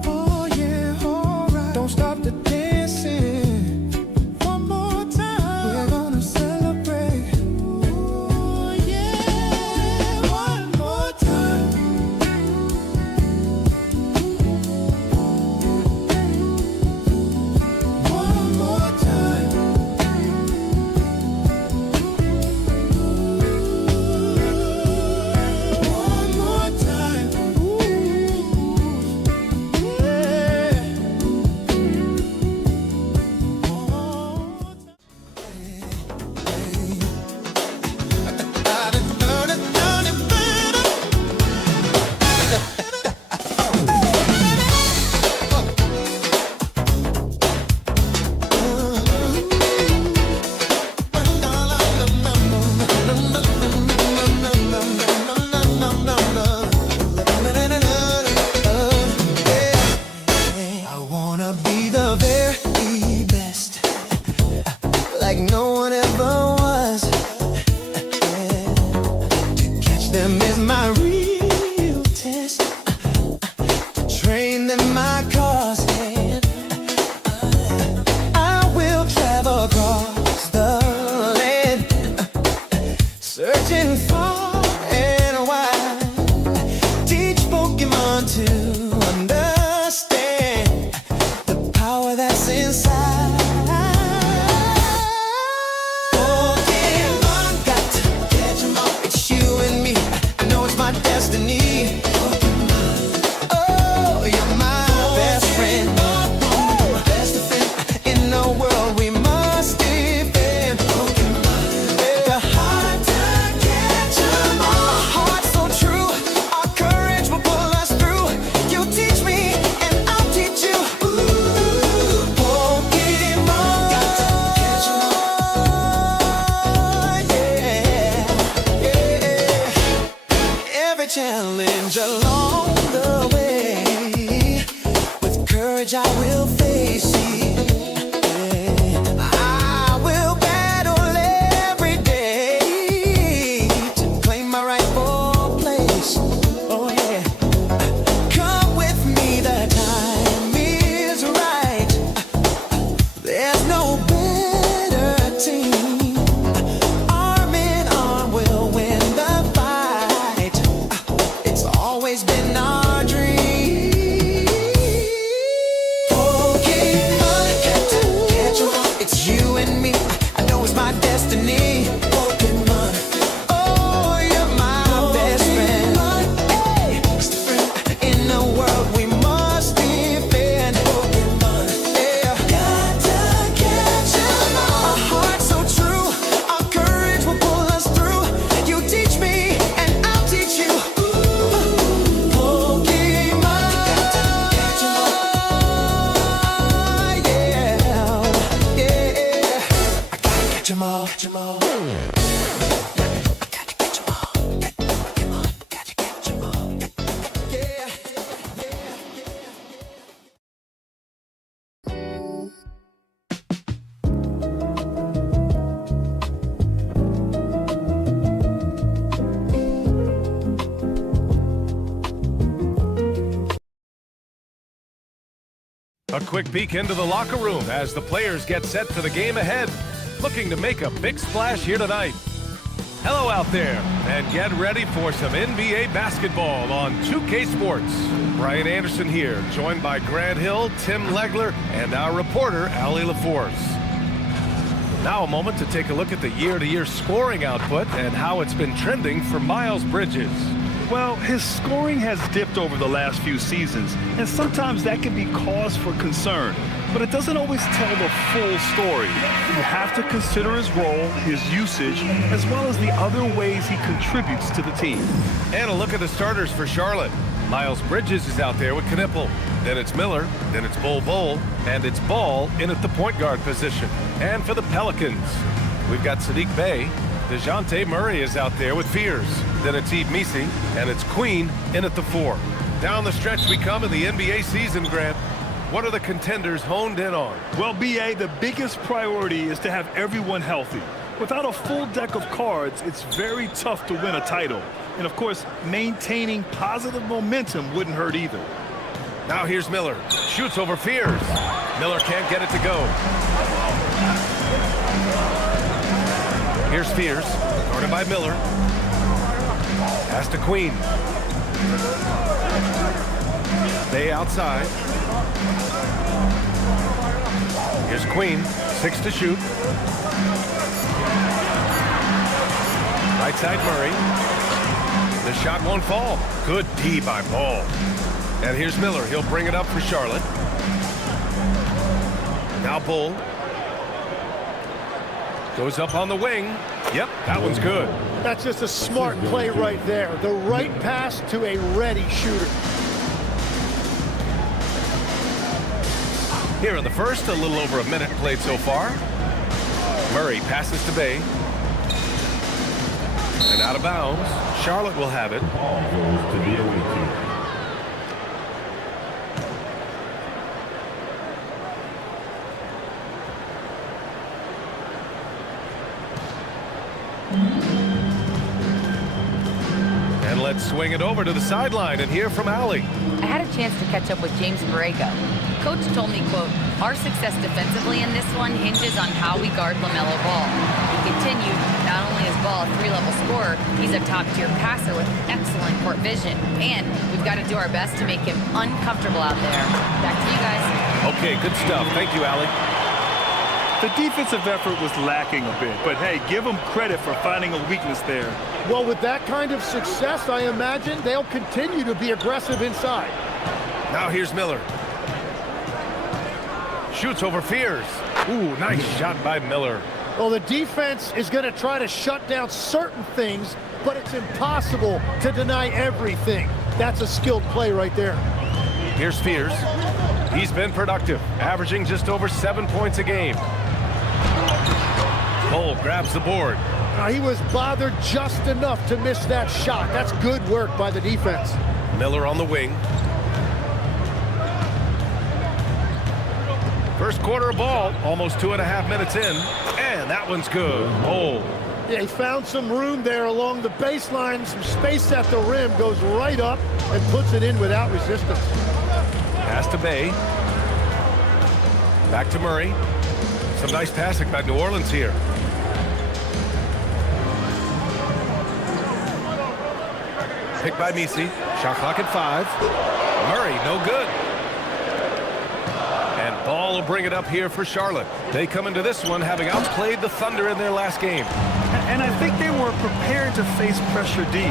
Oh yeah, alright. Don't stop the dancing. One more time. We're gonna celebrate. Oh yeah, one more time. One more time. One more time. I wanna be the very best, like no one ever was. To catch them is my real test. To train them my cause. I will travel across the land, searching far and wide. Teach Pokemon to understand the power that's inside. Pokemon, got to catch 'em all. It's you and me. I know it's my destiny. Oh, you're my best friend. Best defend in the world we must defend. The hard to catch 'em all. Heart so true. Our courage will pull us through. You teach me and I'll teach you. Pokemon, got to catch 'em all. Yeah. Every challenge along the way, with courage I will face it. I will battle every day to claim my rightful place. Oh yeah. Come with me, the time is right. There's no better team. Arm in arm we'll win the fight. It's always been our dream. Pokemon. A quick peek into the locker room as the players get set for the game ahead, looking to make a big splash here tonight. Hello out there, and get ready for some NBA basketball on 2K Sports. Brian Anderson here, joined by Grant Hill, Tim Legler, and our reporter, Allie LaForce. Now a moment to take a look at the year-to-year scoring output and how it's been trending for Miles Bridges. Well, his scoring has dipped over the last few seasons, and sometimes that can be cause for concern. But it doesn't always tell the full story. You have to consider his role, his usage, as well as the other ways he contributes to the team. And a look at the starters for Charlotte. Miles Bridges is out there with Knipple. Then it's Miller, then it's Bol, and it's Ball in at the point guard position. And for the Pelicans, we've got Sadiq Bey. DeJounte Murray is out there with Fears. Then it's Yves Missi, and it's Queen in at the 4. Down the stretch we come in the NBA season, Grant. What are the contenders honed in on? Well, B.A., the biggest priority is to have everyone healthy. Without a full deck of cards, it's very tough to win a title. And, of course, maintaining positive momentum wouldn't hurt either. Now here's Miller. Shoots over Fears. Miller can't get it to go. Here's Fears, guarded by Miller. Pass to Queen. Bey outside. Here's Queen, 6 to shoot. Right side Murray. The shot won't fall. Good D by Ball. And here's Miller. He'll bring it up for Charlotte. Now Bull. Goes up on the wing. Yep, that one's good. That's just a smart play right there. The right pass to a ready shooter. Here in the first, a little over a minute played so far. Murray passes to Bey. And out of bounds. Charlotte will have it. Ball goes to the away team. And let's swing it over to the sideline and hear from Allie. I had a chance to catch up with James Borrego. Coach told me, quote, our success defensively in this one hinges on how we guard LaMelo Ball. He continued, not only is Ball a 3-level scorer, he's a top-tier passer with excellent court vision. And we've got to do our best to make him uncomfortable out there. Back to you guys. Okay, good stuff. Thank you, Allie. The defensive effort was lacking a bit, but hey, give them credit for finding a weakness there. Well, with that kind of success, I imagine they'll continue to be aggressive inside. Now here's Miller. Shoots over Fears. Ooh, nice shot by Miller. Well, the defense is going to try to shut down certain things, but it's impossible to deny everything. That's a skilled play right there. Here's Fears. He's been productive, averaging just over 7 points a game. Cole grabs the board. He was bothered just enough to miss that shot. That's good work by the defense. Miller on the wing. First quarter of ball, almost 2.5 minutes in, and that one's good. Oh. Yeah, he found some room there along the baseline, some space at the rim, goes right up and puts it in without resistance. Pass to Bey. Back to Murray. Some nice passing by New Orleans here. Picked by Missi. Shot clock at 5. Murray, no good. And Ball will bring it up here for Charlotte. They come into this one having outplayed the Thunder in their last game. And I think they were prepared to face pressure D,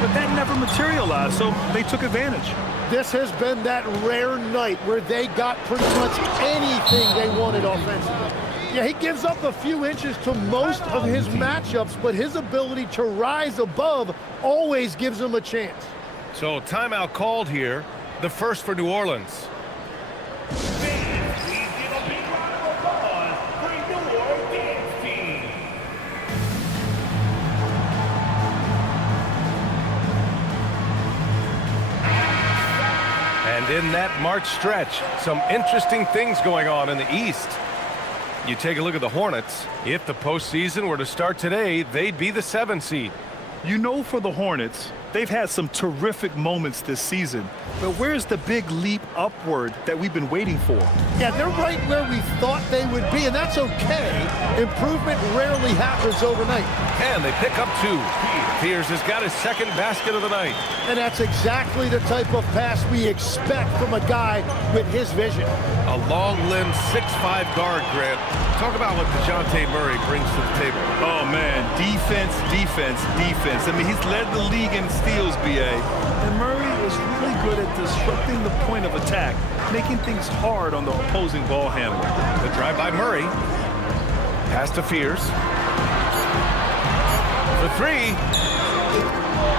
but that never materialized, so they took advantage. This has been that rare night where they got pretty much anything they wanted offensively. Yeah, he gives up a few inches to most of his matchups, but his ability to rise above always gives him a chance. So timeout called here, the first for New Orleans. And in that March stretch, some interesting things going on in the East. You take a look at the Hornets. If the postseason were to start today, they'd be the 7 seed. You know, for the Hornets, They've had some terrific moments this season, but where's the big leap upward that we've been waiting for? Yeah, they're right where we thought they would be, and that's okay. Improvement rarely happens overnight. And they pick up 2. Fears has got his second basket of the night. And that's exactly the type of pass we expect from a guy with his vision. A long-limbed 6'5" guard, Grant. Talk about what DeJounte Murray brings to the table. Oh, man, defense, defense, defense. I mean, he's led the league in steals, B.A. And Murray is really good at disrupting the point of attack, making things hard on the opposing ball handler. The drive by Murray. Pass to Fears. For 3.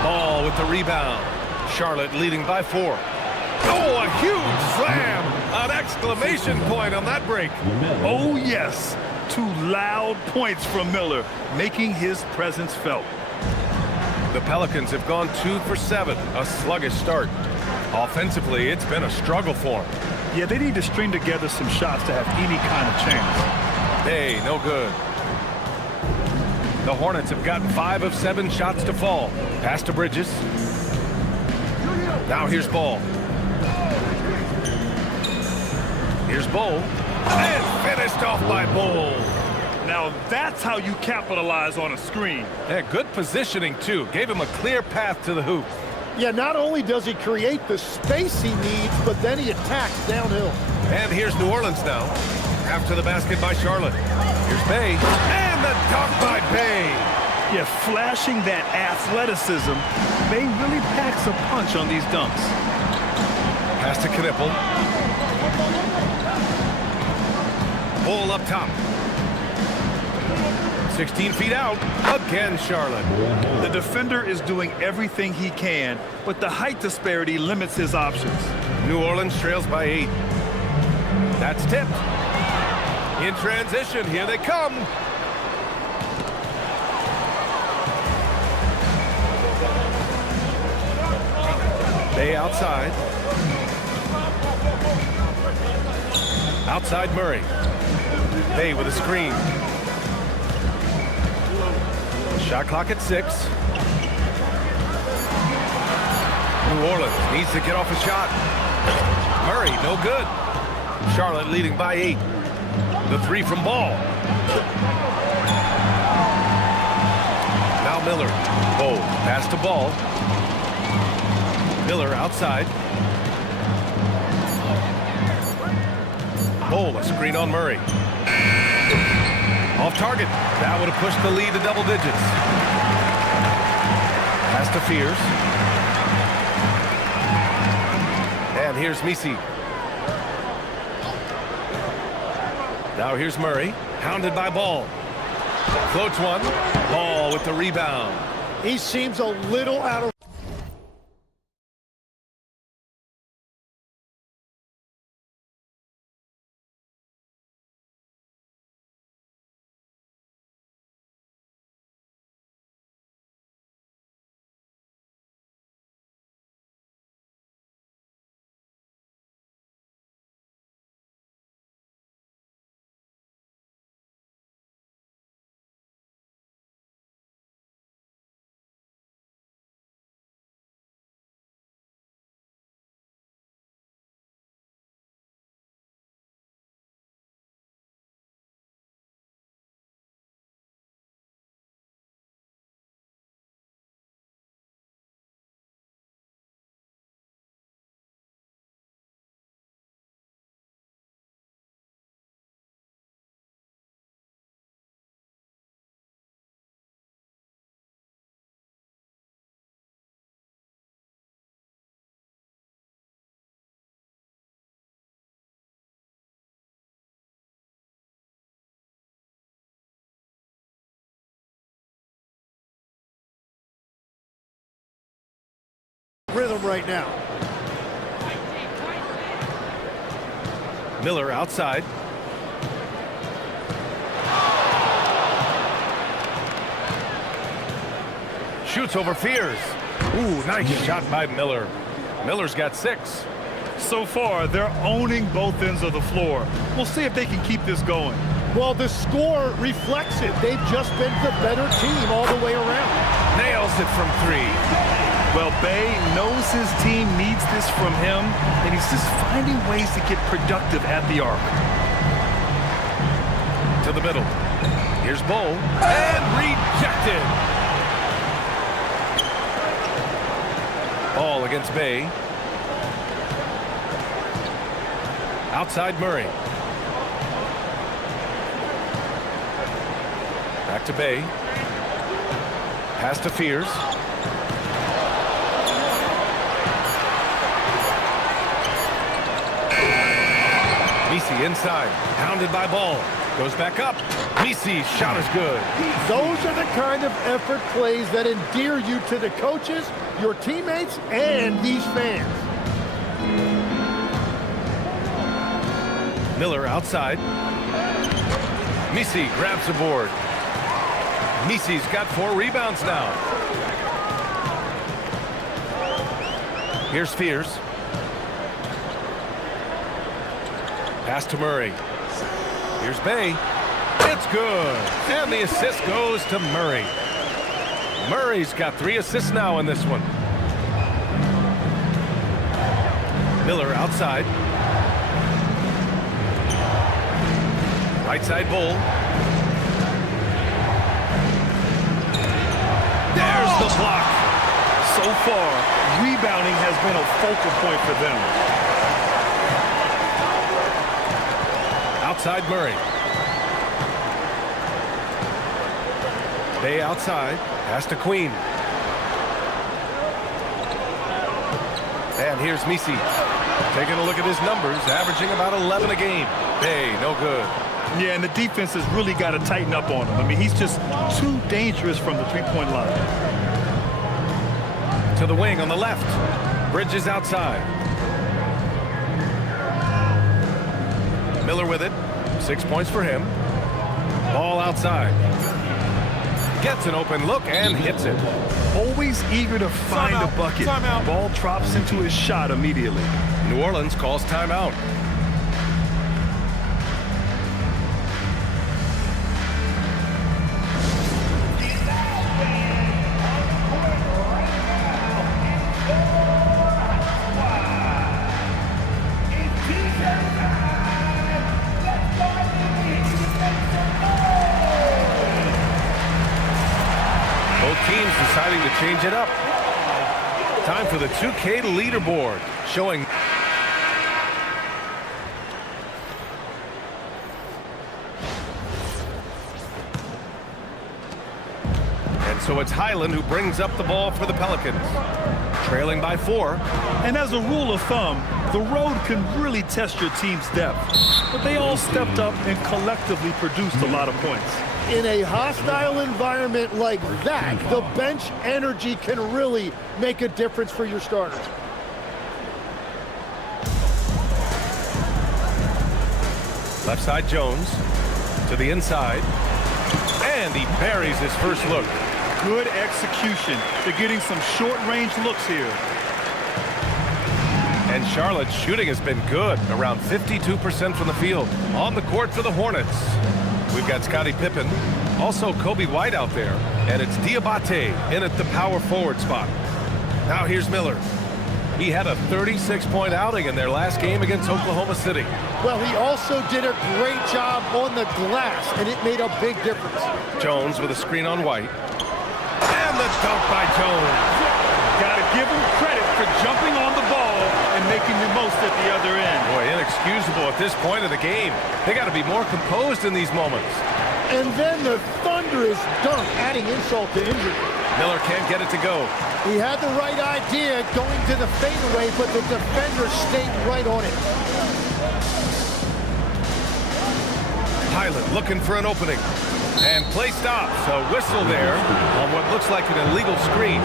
Ball with the rebound. Charlotte leading by 4. Oh, a huge slam! An exclamation point on that break. Oh, yes. 2 loud points from Miller, making his presence felt. The Pelicans have gone 2 for 7, a sluggish start. Offensively, it's been a struggle for them. Yeah, they need to string together some shots to have any kind of chance. Hey, no good. The Hornets have gotten 5 of 7 shots to fall. Pass to Bridges. Now here's Ball. Here's Bull. And finished off by Bull. Now that's how you capitalize on a screen. Yeah, good positioning, too. Gave him a clear path to the hoop. Yeah, not only does he create the space he needs, but then he attacks downhill. And here's New Orleans now. After the basket by Charlotte. Here's Bay. And the dunk by Bay. Yeah, flashing that athleticism. Bay really packs a punch on these dunks. Pass to Knipple. Bull up top. 16 feet out. Again, Charlotte. The defender is doing everything he can, but the height disparity limits his options. New Orleans trails by 8. That's tipped. In transition, here they come. Bay outside. Outside Murray. Bay with a screen. Shot clock at 6. New Orleans needs to get off a shot. Murray, no good. Charlotte leading by 8. The 3 from Ball. Now Miller. Oh, pass to Ball. Miller outside. Bull, a screen on Murray. Off target. That would have pushed the lead to double digits. Pass to Fears. And here's Misi. Now here's Murray. Hounded by Ball. Floats one. Ball with the rebound. He seems a little out of... rhythm right now. Miller outside. Shoots over Fears. Ooh, nice shot by Miller. Miller's got 6. So far, they're owning both ends of the floor. We'll see if they can keep this going. Well, the score reflects it. They've just been the better team all the way around. Nails it from 3. Well, Bay knows his team needs this from him, and he's just finding ways to get productive at the arc. To the middle. Here's Bowl. And rejected. Ball against Bay. Outside Murray. Back to Bay. Pass to Fears. Misi inside. Pounded by Ball. Goes back up. Misi's shot is good. Those are the kind of effort plays that endear you to the coaches, your teammates, and these fans. Miller outside. Misi grabs the board. Misi's got 4 rebounds now. Here's Fears. Pass to Murray. Here's Bay. It's good. And the assist goes to Murray. Murray's got 3 assists now in this one. Miller outside. Right side Bull. There's the block. So far, rebounding has been a focal point for them. Outside Murray. Bay outside. Pass to Queen. And here's Misi. Taking a look at his numbers, averaging about 11 a game. Bay, no good. Yeah, and the defense has really got to tighten up on him. I mean, he's just too dangerous from the three-point line. To the wing on the left. Bridges outside. Miller with it. 6 points for him. Ball outside. Gets an open look and hits it. Always eager to find a bucket. Ball drops into his shot immediately. New Orleans calls timeout. Teams deciding to change it up. Time for the 2K leaderboard showing. And so it's Highland who brings up the ball for the Pelicans. Trailing by 4. And as a rule of thumb, the road can really test your team's depth. But they all stepped up and collectively produced a lot of points. In a hostile environment like that, the bench energy can really make a difference for your starters. Left side Jones to the inside. And he buries his first look. Good execution. They're getting some short-range looks here. And Charlotte's shooting has been good, around 52% from the field. On the court for the Hornets. We've got Scottie Pippen, also Kobe White out there, and it's Diabate in at the power forward spot. Now here's Miller. He had a 36-point outing in their last game against Oklahoma City. Well, he also did a great job on the glass, and it made a big difference. Jones with a screen on White. And the dunk by Jones. Got to give him credit for jumping on the ball and making the most at the other end. Boy, inexcusable at this point of the game. They got to be more composed in these moments. And then the thunderous dunk, adding insult to injury. Miller can't get it to go. He had the right idea going to the fadeaway, but the defender stayed right on it. Highland looking for an opening. And play stops. A whistle there on what looks like an illegal screen.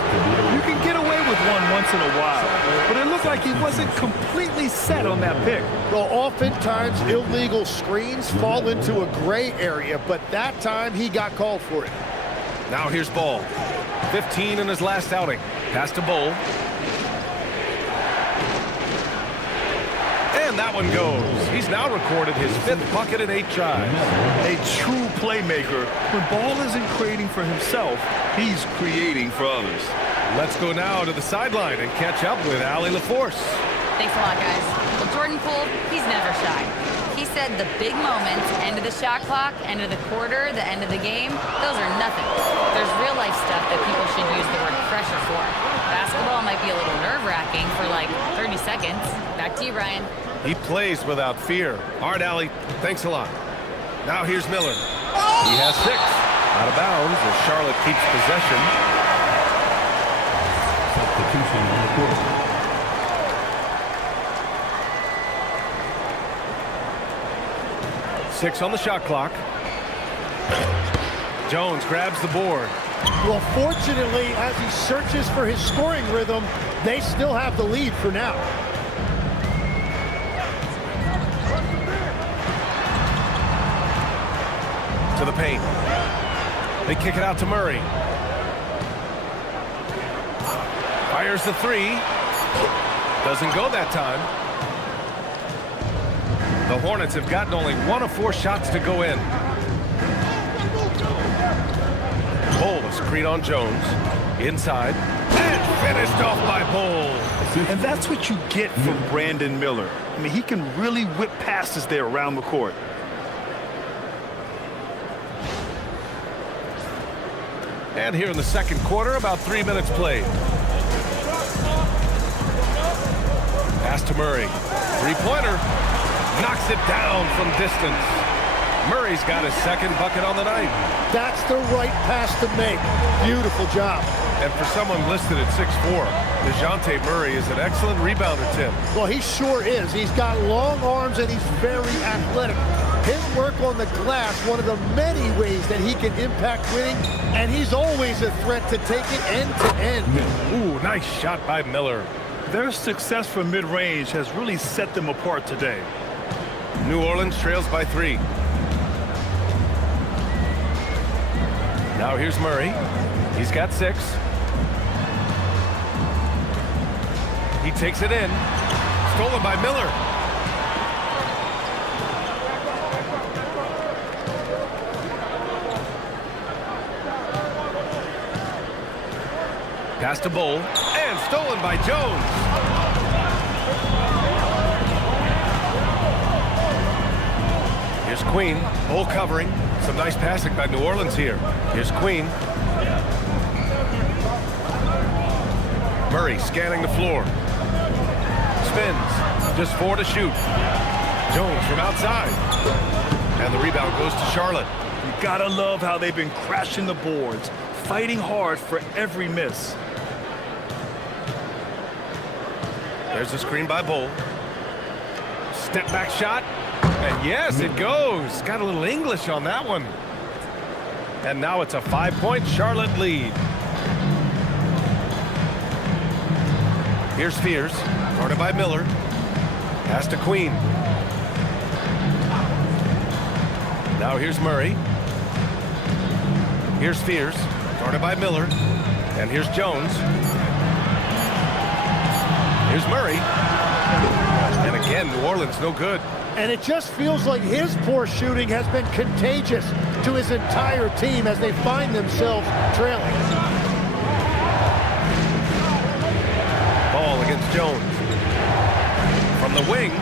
You can get away with one once in a while, but it looked like he wasn't completely set on that pick. Well, oftentimes illegal screens fall into a gray area, but that time he got called for it. Now here's Ball. 15 in his last outing. Pass to Bull. And that that one goes. He's now recorded his 5th bucket in 8 tries. A true playmaker. When Ball isn't creating for himself, he's creating for others. Let's go now to the sideline and catch up with Allie LaForce. Thanks a lot, guys. Well, Jordan Poole, he's never shy. He said the big moments, end of the shot clock, end of the quarter, the end of the game, those are nothing. There's real life stuff that people should use the word pressure for. Basketball might be a little nerve-wracking for like 30 seconds. Back to you, Brian. He plays without fear. All right, Allie, thanks a lot. Now here's Miller. He has 6. Out of bounds as Charlotte keeps possession. Substitution on the court. Six on the shot clock. Jones grabs the board. Well, fortunately, as he searches for his scoring rhythm, they still have the lead for now. To the paint. They kick it out to Murray. Fires the 3. Doesn't go that time. The Hornets have gotten only 1 of 4 shots to go in. Bull, a screen on Jones. Inside. And finished off by Bull. And that's what you get from Brandon Miller. I mean, he can really whip passes there around the court. And here in the second quarter, about 3 minutes played. Pass to Murray. 3-pointer. Knocks it down from distance. Murray's got his 2nd bucket on the night. That's the right pass to make. Beautiful job. And for someone listed at 6'4", DeJounte Murray is an excellent rebounder, Tim. Well, he sure is. He's got long arms and he's very athletic. His work on the glass, one of the many ways that he can impact winning, and he's always a threat to take it end to end. Ooh, nice shot by Miller. Their success from mid-range has really set them apart today. New Orleans trails by 3. Now here's Murray. He's got 6. He takes it in. Stolen by Miller. Pass to Bull. And stolen by Jones. Here's Queen, Bull covering. Some nice passing by New Orleans here. Here's Queen. Murray scanning the floor. Spins. Just 4 to shoot. Jones from outside. And the rebound goes to Charlotte. You gotta love how they've been crashing the boards, fighting hard for every miss. There's a screen by Bull. Step back shot. And yes, it goes. Got a little English on that one. And now it's a 5-point Charlotte lead. Here's Fears, guarded by Miller. Pass to Queen. Now here's Murray. Here's Fears, guarded by Miller. And here's Jones. Here's Murray. And again, New Orleans no good. And it just feels like his poor shooting has been contagious to his entire team as they find themselves trailing. Ball against Jones. From the wing.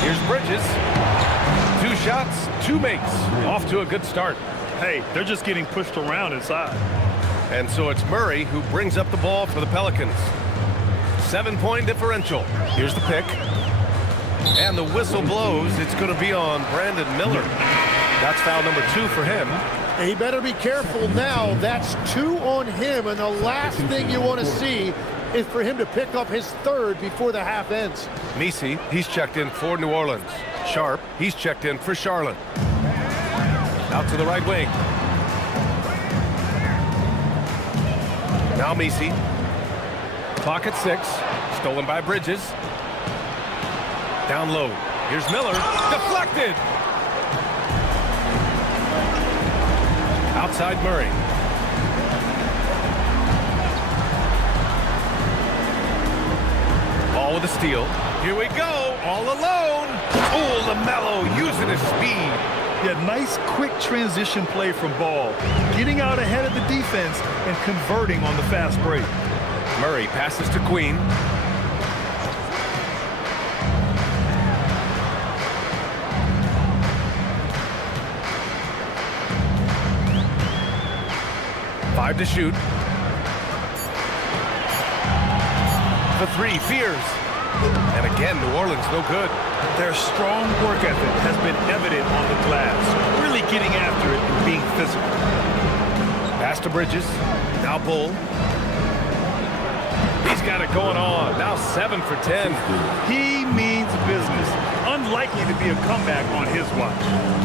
Here's Bridges. 2 shots, 2 makes. Off to a good start. Hey, they're just getting pushed around inside. And so it's Murray who brings up the ball for the Pelicans. 7-point differential. Here's the pick. And the whistle blows. It's going to be on Brandon Miller. That's foul number 2 for him. And he better be careful now. That's 2 on him, and the last thing you want to see is for him to pick up his 3rd before the half ends. Messi, he's checked in for New Orleans. Sharp, he's checked in for Charlotte. Out to the right wing. Now Messi. Clock at 6. Stolen by Bridges. Down low. Here's Miller. Deflected. Outside Murray. Ball with a steal. Here we go. all alone. Oh, LaMelo using his speed. Yeah, nice quick transition play from Ball, getting out ahead of the defense and converting on the fast break. Murray passes to Queen. Five to shoot. The three, Fears. And again, New Orleans no good. Their strong work ethic has been evident on the glass, really getting after it and being physical. Pass to Bridges. Now Bull. He's got it going on. Now 7 for 10. He means business. Unlikely to be a comeback on his watch.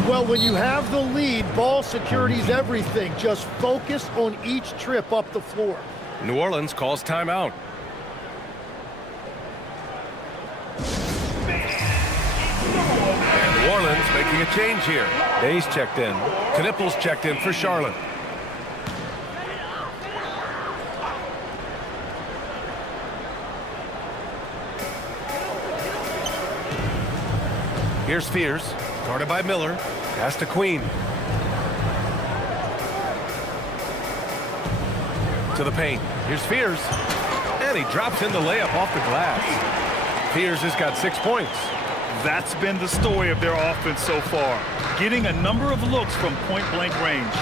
Well, when you have the lead, ball security's everything. Just focus on each trip up the floor. New Orleans calls timeout. And New Orleans making a change here. Days checked in. Knipples checked in for Charlotte. Here's Fears, guarded by Miller. Pass to Queen. To the paint. Here's Fears. And he drops in the layup off the glass. Fears has got 6 points. That's been the story of their offense so far, getting a number of looks from point-blank range.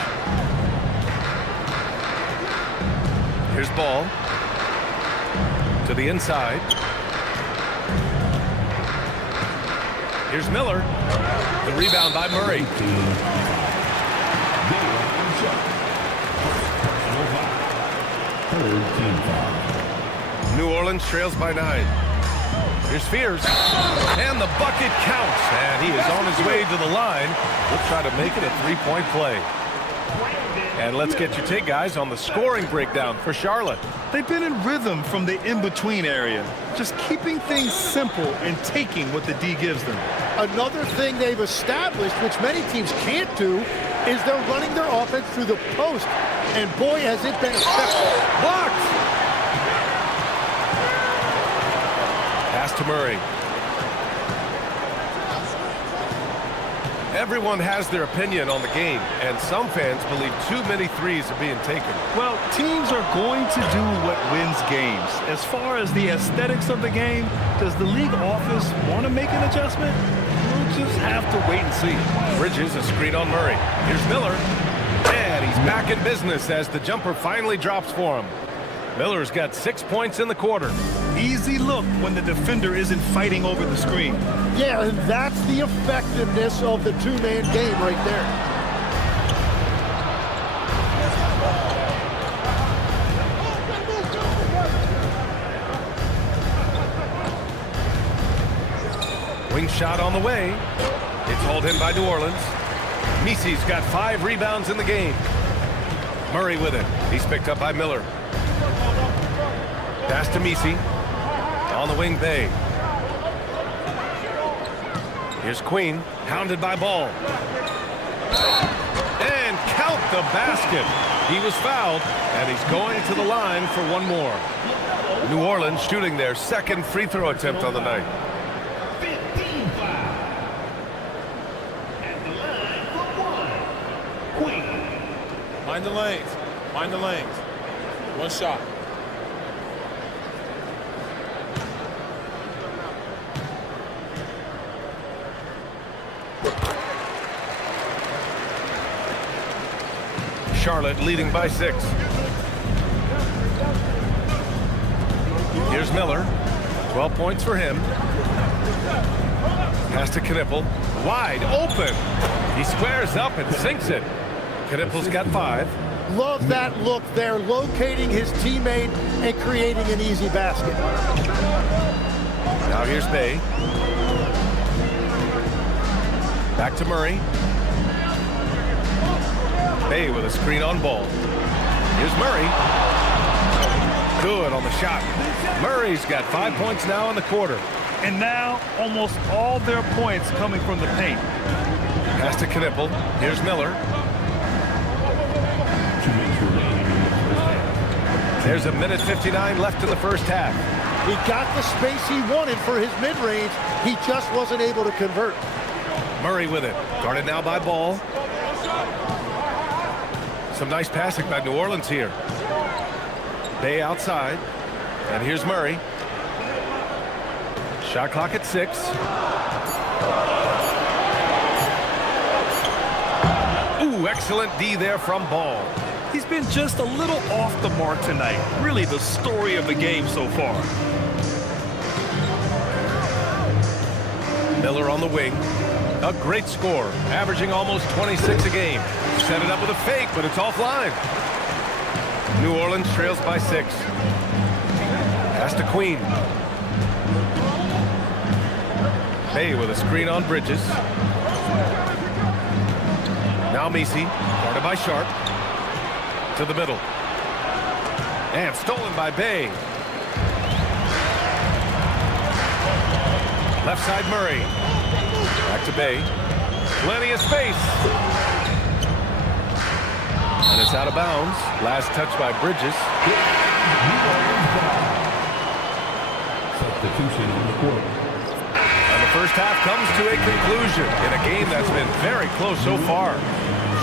Here's Ball. To the inside. Here's Miller. The rebound by Murray. New Orleans trails by 9. Here's Fears. And the bucket counts. And he is on his way to the line. We'll try to make it a three-point play. And let's get your take, guys, on the scoring breakdown for Charlotte. They've been in rhythm from the in-between area, just keeping things simple and taking what the D gives them. Another thing they've established, which many teams can't do, is they're running their offense through the post. And boy, has it been effective. Blocked! Pass to Murray. Everyone has their opinion on the game, and some fans believe too many threes are being taken. Well, teams are going to do what wins games. As far as the aesthetics of the game, does the league office want to make an adjustment? We'll just have to wait and see. Bridges, a screen on Murray. Here's Miller. And he's back in business as the jumper finally drops for him. Miller's got 6 points in the quarter. Easy look when the defender isn't fighting over the screen. Yeah, and that's the effectiveness of the two-man game right there. Wing shot on the way. It's hauled in by New Orleans. Misi's got 5 rebounds in the game. Murray with it. He's picked up by Miller. Pass to Misi. On the wing, Bay. Here's Queen, hounded by Ball. And count the basket. He was fouled, and he's going to the line for one more. New Orleans shooting their second free throw attempt on the night. 15 foul. At the line for one. Queen. Mind the lanes. Mind the lanes. One shot. Charlotte leading by 6. Here's Miller. 12 points for him. Pass to Knippel. Wide open. He squares up and sinks it. Knippel's got 5. Love that look there, locating his teammate and creating an easy basket. Now here's Bay. Back to Murray. Bay with a screen on Ball. Here's Murray. Good on the shot. Murray's got 5 points now in the quarter. And now almost all their points coming from the paint. Pass to Knippel. Here's Miller. There's a minute 59 left in the first half. He got the space he wanted for his mid-range. He just wasn't able to convert. Murray with it. Guarded now by Ball. Some nice passing by New Orleans here. Bay outside. And here's Murray. Shot clock at 6. Ooh, excellent D there from Ball. He's been just a little off the mark tonight. Really the story of the game so far. Miller on the wing. A great score, averaging almost 26 a game. Set it up with a fake, but it's offline. New Orleans trails by 6. Pass to Queen. Bay with a screen on Bridges. Now Messi, guarded by Sharp. To the middle. And stolen by Bay. Left side Murray. Back to Bay. Plenty of space. And it's out of bounds. Last touch by Bridges. Substitution on the court. And the first half comes to a conclusion in a game that's been very close so far.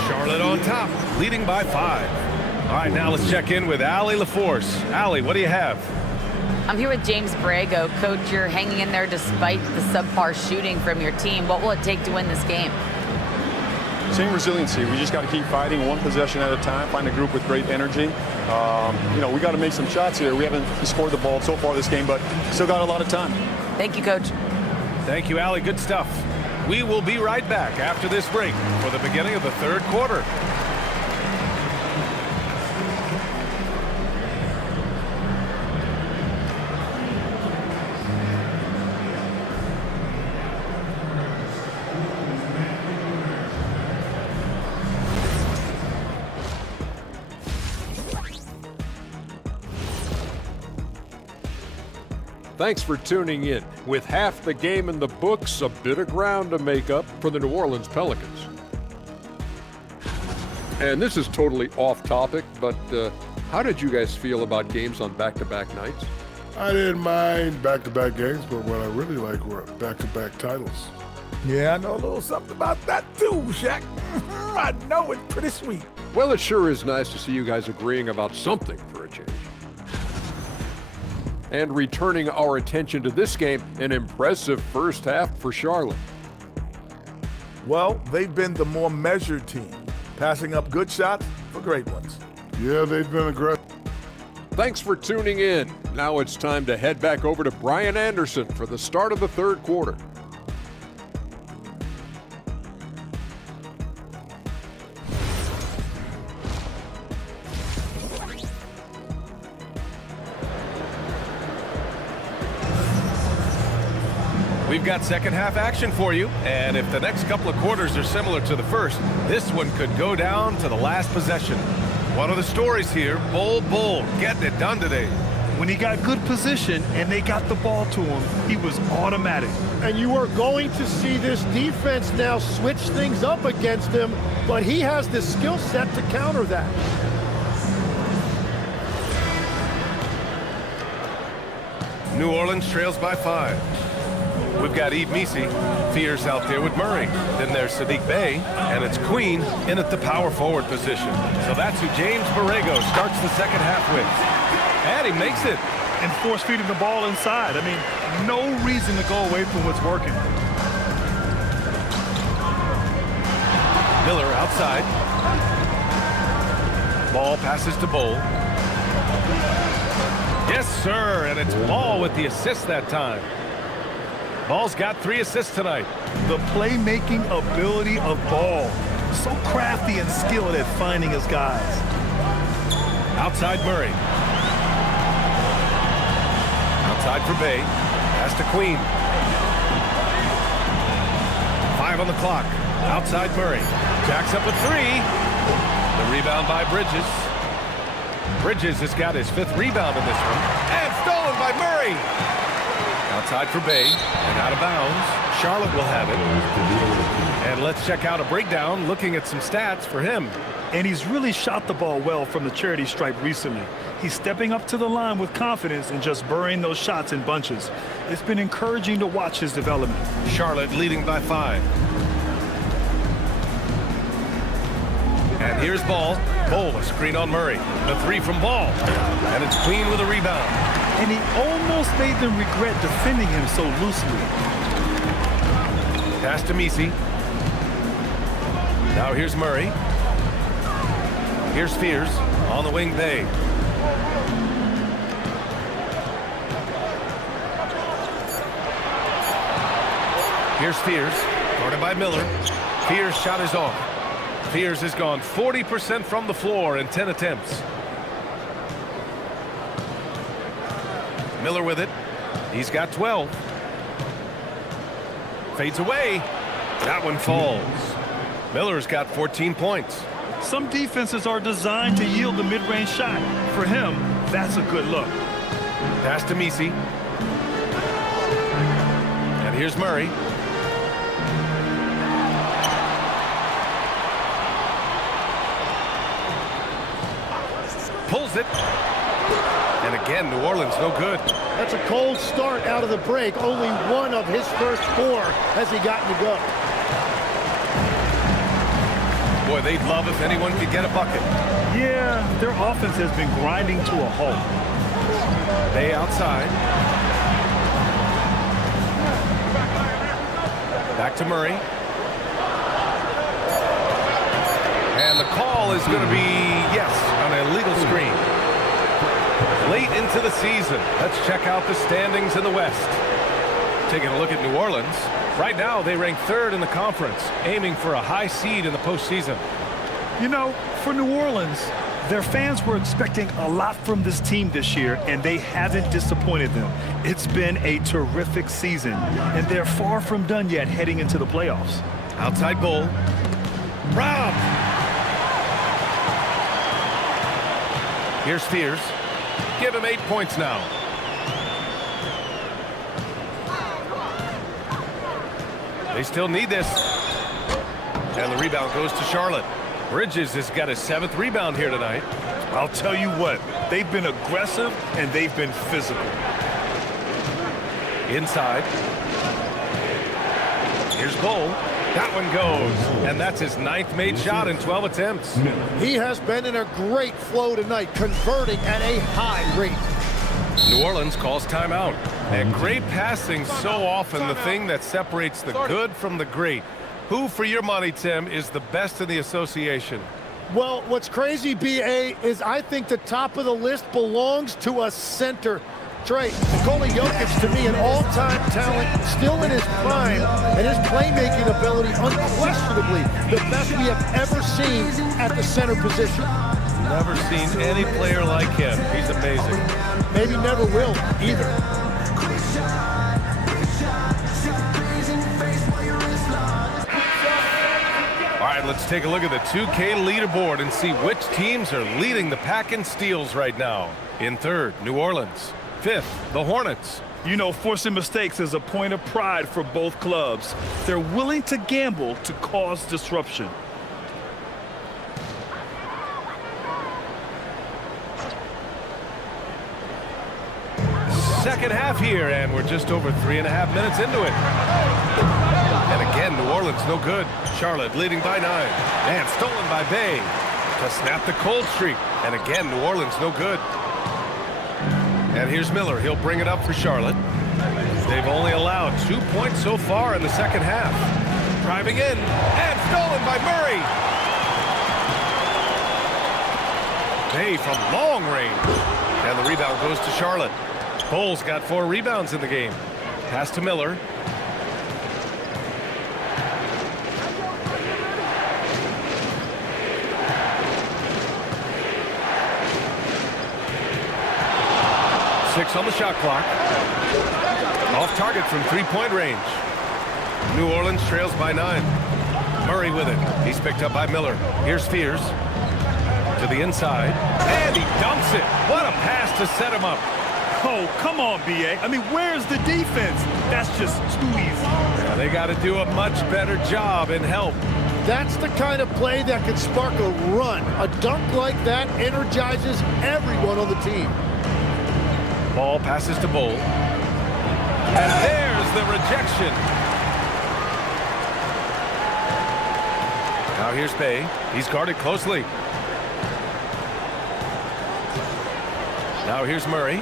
Charlotte on top, leading by 5. All right, now let's check in with Allie LaForce. Allie, what do you have? I'm here with James Borrego. Coach, you're hanging in there despite the subpar shooting from your team. What will it take to win this game? Same resiliency. We just got to keep fighting one possession at a time, find a group with great energy. We got to make some shots here. We haven't scored the ball so far this game, but still got a lot of time. Thank you, Coach. Thank you, Allie. Good stuff. We will be right back after this break for the beginning of the third quarter. Thanks for tuning in. With half the game in the books, a bit of ground to make up for the New Orleans Pelicans. And this is totally off topic, but how did you guys feel about games on back-to-back nights? I didn't mind back-to-back games, but what I really like were back-to-back titles. Yeah, I know a little something about that too, Shaq. I know it's pretty sweet. Well, it sure is nice to see you guys agreeing about something for a change. And returning our attention to this game, an impressive first half for Charlotte. Well, they've been the more measured team, passing up good shots for great ones. Yeah, they've been aggressive. Thanks for tuning in. Now it's time to head back over to Brian Anderson for the start of the third quarter. We've got second half action for you, and if the next couple of quarters are similar to the first, this one could go down to the last possession. One of the stories here, Bull getting it done today. When he got good position and they got the ball to him, he was automatic. And you are going to see this defense now switch things up against him, but he has the skill set to counter that. New Orleans trails by 5. We've got Yves Messi, fierce out there with Murray. Then there's Sadiq Bey, and it's Queen in at the power forward position. So that's who James Borrego starts the second half with. And he makes it. And force feeding the ball inside. I mean, no reason to go away from what's working. Miller outside. Ball passes to Bull. Yes, sir, and it's Ball with the assist that time. Ball's got 3 assists tonight. The playmaking ability of Ball. So crafty and skilled at finding his guys. Outside Murray. Outside for Bay. Pass to Queen. 5 on the clock. Outside Murray. Jacks up a 3. The rebound by Bridges. Bridges has got his 5th rebound in this one. And stolen by Murray. Outside for Bay, and out of bounds. Charlotte will have it. And let's check out a breakdown looking at some stats for him. And he's really shot the ball well from the charity stripe recently. He's stepping up to the line with confidence and just burying those shots in bunches. It's been encouraging to watch his development. Charlotte leading by 5. And here's Ball. Ball, a screen on Murray. The 3 from Ball. And it's clean with a rebound. And he almost made them regret defending him so loosely. Pass to Misi. Now here's Murray. Here's Fears on the wing. Bay. Here's Fears, guarded by Miller. Fears' shot is off. Fears has gone 40% from the floor in 10 attempts. Miller with it. He's got 12. Fades away. That one falls. Miller's got 14 points. Some defenses are designed to yield the mid-range shot. For him, that's a good look. Pass to Misi. And here's Murray. Pulls it. And again, New Orleans no good. That's a cold start out of the break. Only one of his first 4 has he gotten to go. Boy, they'd love if anyone could get a bucket. Yeah, their offense has been grinding to a halt. Bay outside. Back to Murray. And the call is going to be, yes, on an illegal screen. Late into the season, let's check out the standings in the West. Taking a look at New Orleans. Right now, they rank 3rd in the conference, aiming for a high seed in the postseason. You know, for New Orleans, their fans were expecting a lot from this team this year, and they haven't disappointed them. It's been a terrific season, and they're far from done yet heading into the playoffs. Outside Bull. Rob! Here's Fears. Give him 8 points now. They still need this. And the rebound goes to Charlotte. Bridges has got his 7th rebound here tonight. I'll tell you what, they've been aggressive and they've been physical. Inside. Here's Bull. That one goes. And that's his 9th made shot in 12 attempts. He has been in a great flow tonight, converting at a high rate. New Orleans calls timeout. And great passing so often the thing that separates the good from the great. Who, for your money, Tim, is the best in the association? Well, what's crazy, B.A., is I think the top of the list belongs to a center. Trey, Nikola Jokic, to me, an all-time talent, still in his prime, and his playmaking ability, unquestionably, the best we have ever seen at the center position. Never seen any player like him. He's amazing. Maybe never will, either. All right, let's take a look at the 2K leaderboard and see which teams are leading the pack in steals right now. In 3rd, New Orleans. 5th, the Hornets. You know, forcing mistakes is a point of pride for both clubs. They're willing to gamble to cause disruption. Second half here, and we're just over 3.5 minutes into it. And again, New Orleans no good. Charlotte leading by 9. And stolen by Bay to snap the cold streak. And again, New Orleans no good. And here's Miller. He'll bring it up for Charlotte. They've only allowed 2 points so far in the second half. Driving in, and stolen by Murray. Bay from long range. And the rebound goes to Charlotte. Bull's got 4 rebounds in the game. Pass to Miller. Six on the shot clock. Off target from 3-point range. New Orleans trails by 9. Murray with it. He's picked up by Miller. Here's Fears. To the inside. And he dunks it. What a pass to set him up. Oh, come on, B.A. I mean, where's the defense? That's just too easy. Yeah, they got to do a much better job in help. That's the kind of play that could spark a run. A dunk like that energizes everyone on the team. Ball passes to Bowl. And there's the rejection. Now here's Bay. He's guarded closely. Now here's Murray.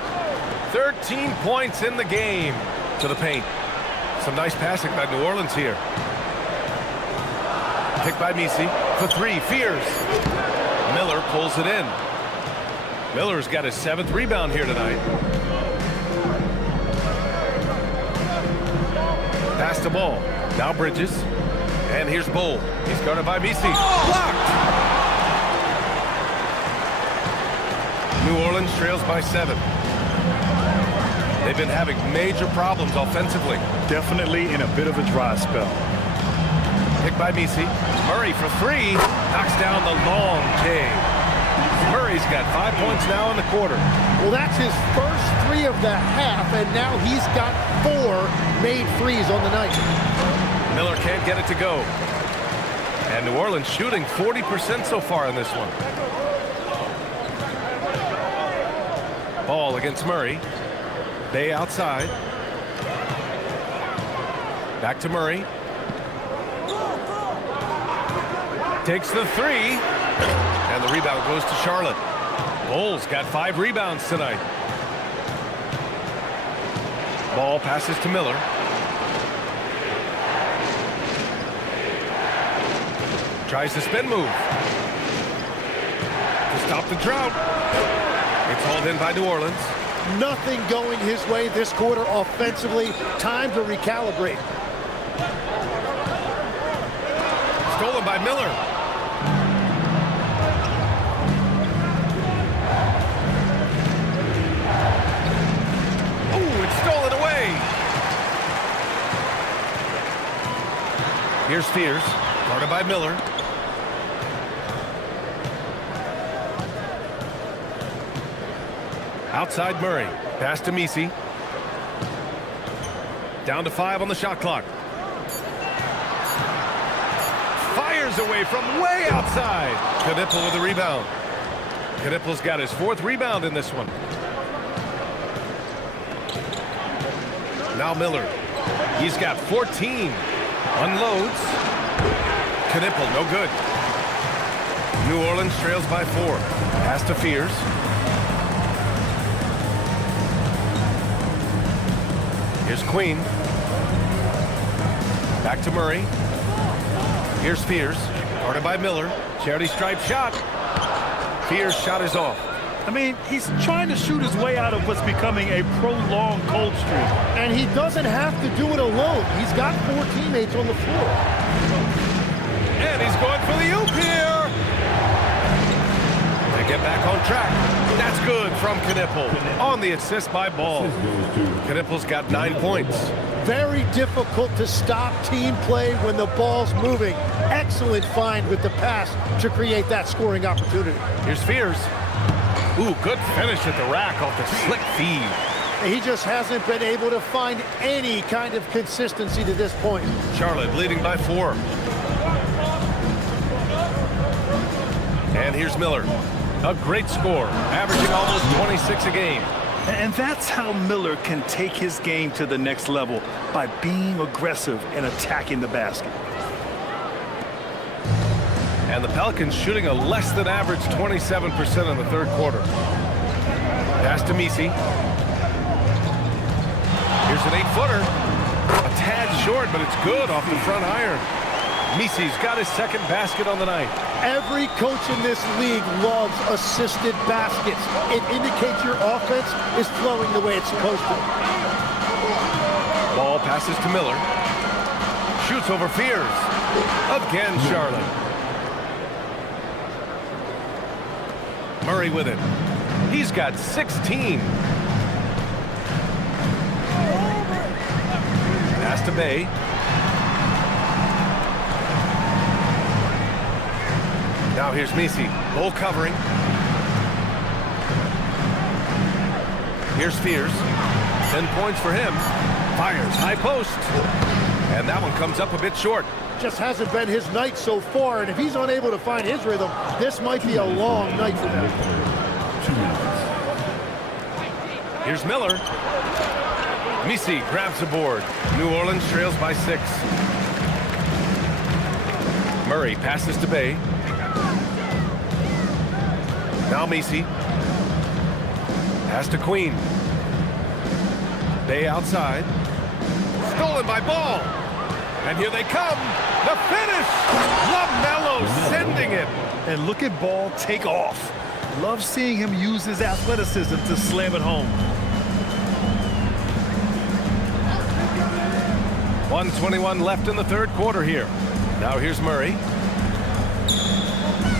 13 points in the game. To the paint. Some nice passing by New Orleans here. Pick by Misi. For three. Fears. Miller pulls it in. Miller's got his 7th rebound here tonight. Pass the ball. Now Bridges. And here's Bowl. He's guarded by Misi. Blocked! New Orleans trails by 7. They've been having major problems offensively. Definitely in a bit of a dry spell. Pick by Misi. Murray for 3. Knocks down the long K. Murray's got 5 points now in the quarter. Well, that's his first 3 of the half, and now he's got 4 made threes on the night. Miller can't get it to go. And New Orleans shooting 40% so far in this one. Ball against Murray. Bay outside. Back to Murray. Takes the 3. And the rebound goes to Charlotte. Bowles got 5 rebounds tonight. Ball passes to Miller. Tries the spin move. To stop the drought. It's hauled in by New Orleans. Nothing going his way this quarter offensively. Time to recalibrate. Stolen by Miller. Ooh, it's stolen away. Here's Fears, guarded by Miller. Outside Murray. Pass to Misi. Down to 5 on the shot clock. Fires away from way outside. Knipple with the rebound. Knipple's got his 4th rebound in this one. Now Miller. He's got 14. Unloads. Knipple, no good. New Orleans trails by 4. Pass to Fears. Here's Queen. Back to Murray. Here's Fears. Guarded by Miller. Charity stripe shot. Fears' shot is off. I mean, he's trying to shoot his way out of what's becoming a prolonged cold streak. And he doesn't have to do it alone. He's got 4 teammates on the floor. And he's going for the oop here. They get back on track. That's good from Knipple. On the assist by Ball. Knipple's got 9 points. Very difficult to stop team play when the ball's moving. Excellent find with the pass to create that scoring opportunity. Here's Fears. Ooh, good finish at the rack off the slick feed. He just hasn't been able to find any kind of consistency to this point. Charlotte leading by 4. And here's Miller. A great score, averaging almost 26 a game. And that's how Miller can take his game to the next level, by being aggressive and attacking the basket. And the Pelicans shooting a less than average 27% in the 3rd quarter. Pass to Misi. Here's an 8-footer. A tad short, but it's good off the front iron. Misi's got his 2nd basket on the night. Every coach in this league loves assisted baskets. It indicates your offense is flowing the way it's supposed to. Ball passes to Miller. Shoots over Fears. Again, Charlotte. Murray with it. He's got 16. Pass to Bay. Now here's Misi. Bull covering. Here's Fears. 10 points for him. Fires high post. And that one comes up a bit short. Just hasn't been his night so far, and if he's unable to find his rhythm, this might be a long night for them. Here's Miller. Misi grabs the board. New Orleans trails by 6. Murray passes to Bay. Now Misi. Pass to Queen. Bay outside. Stolen by Ball. And here they come. The finish. LaMelo sending it. And look at Ball take off. Love seeing him use his athleticism to slam it home. 1:21 left in the third quarter here. Now here's Murray.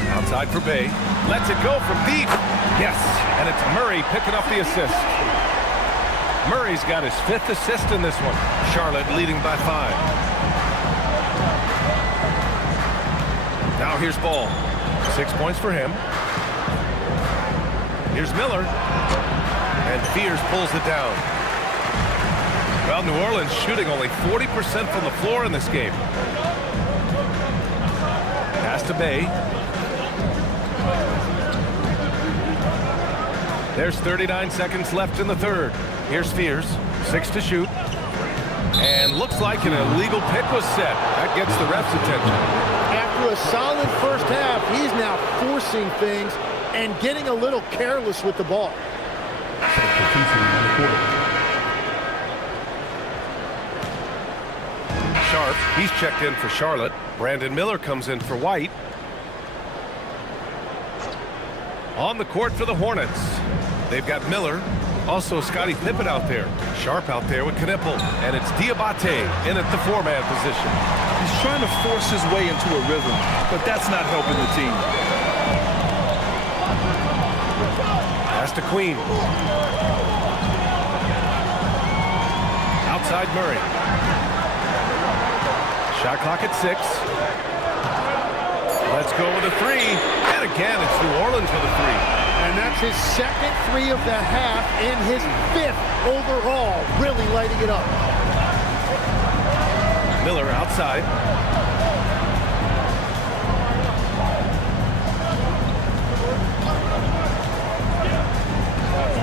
Outside for Bay. Lets it go from deep. Yes, and it's Murray picking up the assist. Murray's got his 5th assist in this one. Charlotte leading by 5. Now here's Ball. 6 points for him. Here's Miller. And Fears pulls it down. Well, New Orleans shooting only 40% from the floor in this game. Pass to Bay. There's 39 seconds left in the third. Here's Fears. 6 to shoot. And looks like an illegal pick was set. That gets the ref's attention. After a solid first half, he's now forcing things and getting a little careless with the ball. Sharp, he's checked in for Charlotte. Brandon Miller comes in for White. On the court for the Hornets. They've got Miller. Also Scottie Pippen out there. Sharp out there with Knipple. And it's Diabate in at the 4-man position. He's trying to force his way into a rhythm, but that's not helping the team. Pass to Queen. Outside Murray. Shot clock at 6. Let's go with a 3. And again, it's New Orleans with a 3. And that's his second 3 of the half and his 5th overall, really lighting it up. Miller outside.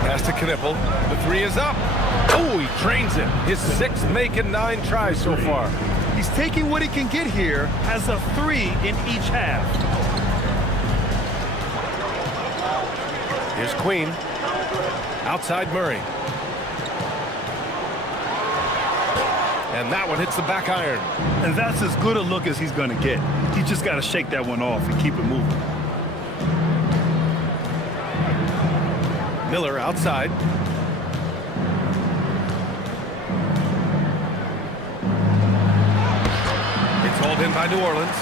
Pass to Knipple. The 3 is up. Oh, he trains it. His 6th make and 9 tries so far. He's taking what he can get here, has a 3 in each half. Here's Queen. Outside Murray. And that one hits the back iron. And that's as good a look as he's going to get. He just got to shake that one off and keep it moving. Miller outside. It's hauled in by New Orleans.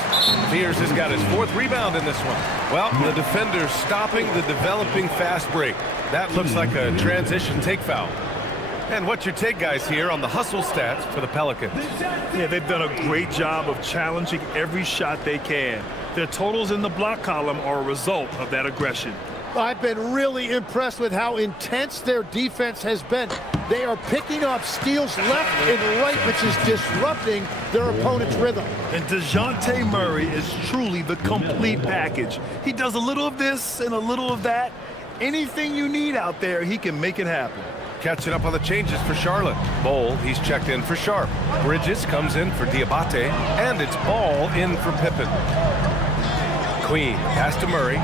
Fears has got his 4th rebound in this one. Well, the defender's stopping the developing fast break. That looks like a transition take foul. And what's your take, guys, here on the hustle stats for the Pelicans? Yeah, they've done a great job of challenging every shot they can. Their totals in the block column are a result of that aggression. I've been really impressed with how intense their defense has been. They are picking up steals left and right, which is disrupting their opponent's rhythm. And DeJounte Murray is truly the complete package. He does a little of this and a little of that. Anything you need out there, he can make it happen. Catching up on the changes for Charlotte. Bowl, he's checked in for Sharp. Bridges comes in for Diabate, and it's Ball in for Pippen. Queen, pass to Murray.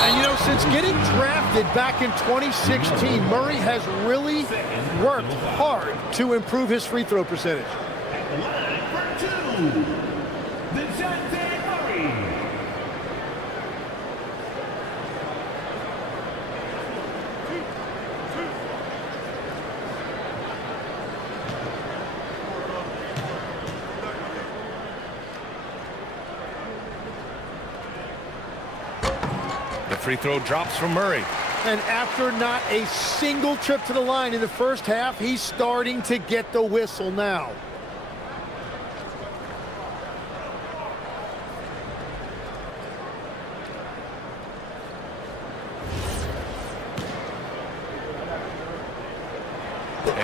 And, you know, since getting drafted back in 2016, Murray has really worked hard to improve his free throw percentage. Free throw drops from Murray. And after not a single trip to the line in the first half, he's starting to get the whistle now.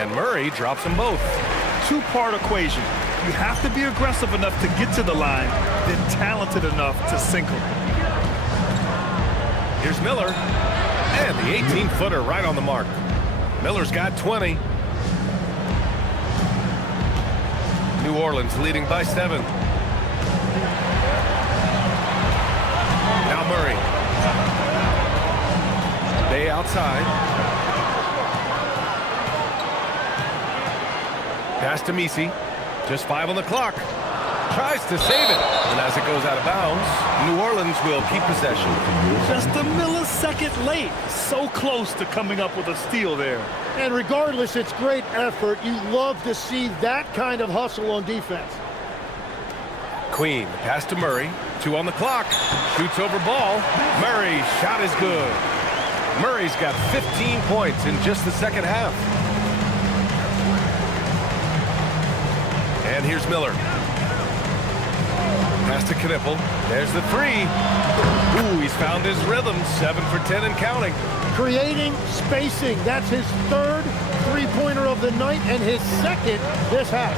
And Murray drops them both. Two-part equation. You have to be aggressive enough to get to the line, then talented enough to sink them. Here's Miller. And the 18-footer right on the mark. Miller's got 20. New Orleans leading by 7. Now Murray. Bay outside. Pass to Misi. Just 5 on the clock. Tries to save it. And as it goes out of bounds, New Orleans will keep possession. Just a millisecond late. So close to coming up with a steal there. And regardless, it's great effort. You love to see that kind of hustle on defense. Queen, pass to Murray. 2 on the clock. Shoots over ball. Murray, shot is good. Murray's got 15 points in just the second half. And here's Miller. Pass to Knippel. There's the 3. Ooh, he's found his rhythm. 7 for 10 and counting. Creating spacing. That's his 3rd three-pointer of the night and his 2nd this half.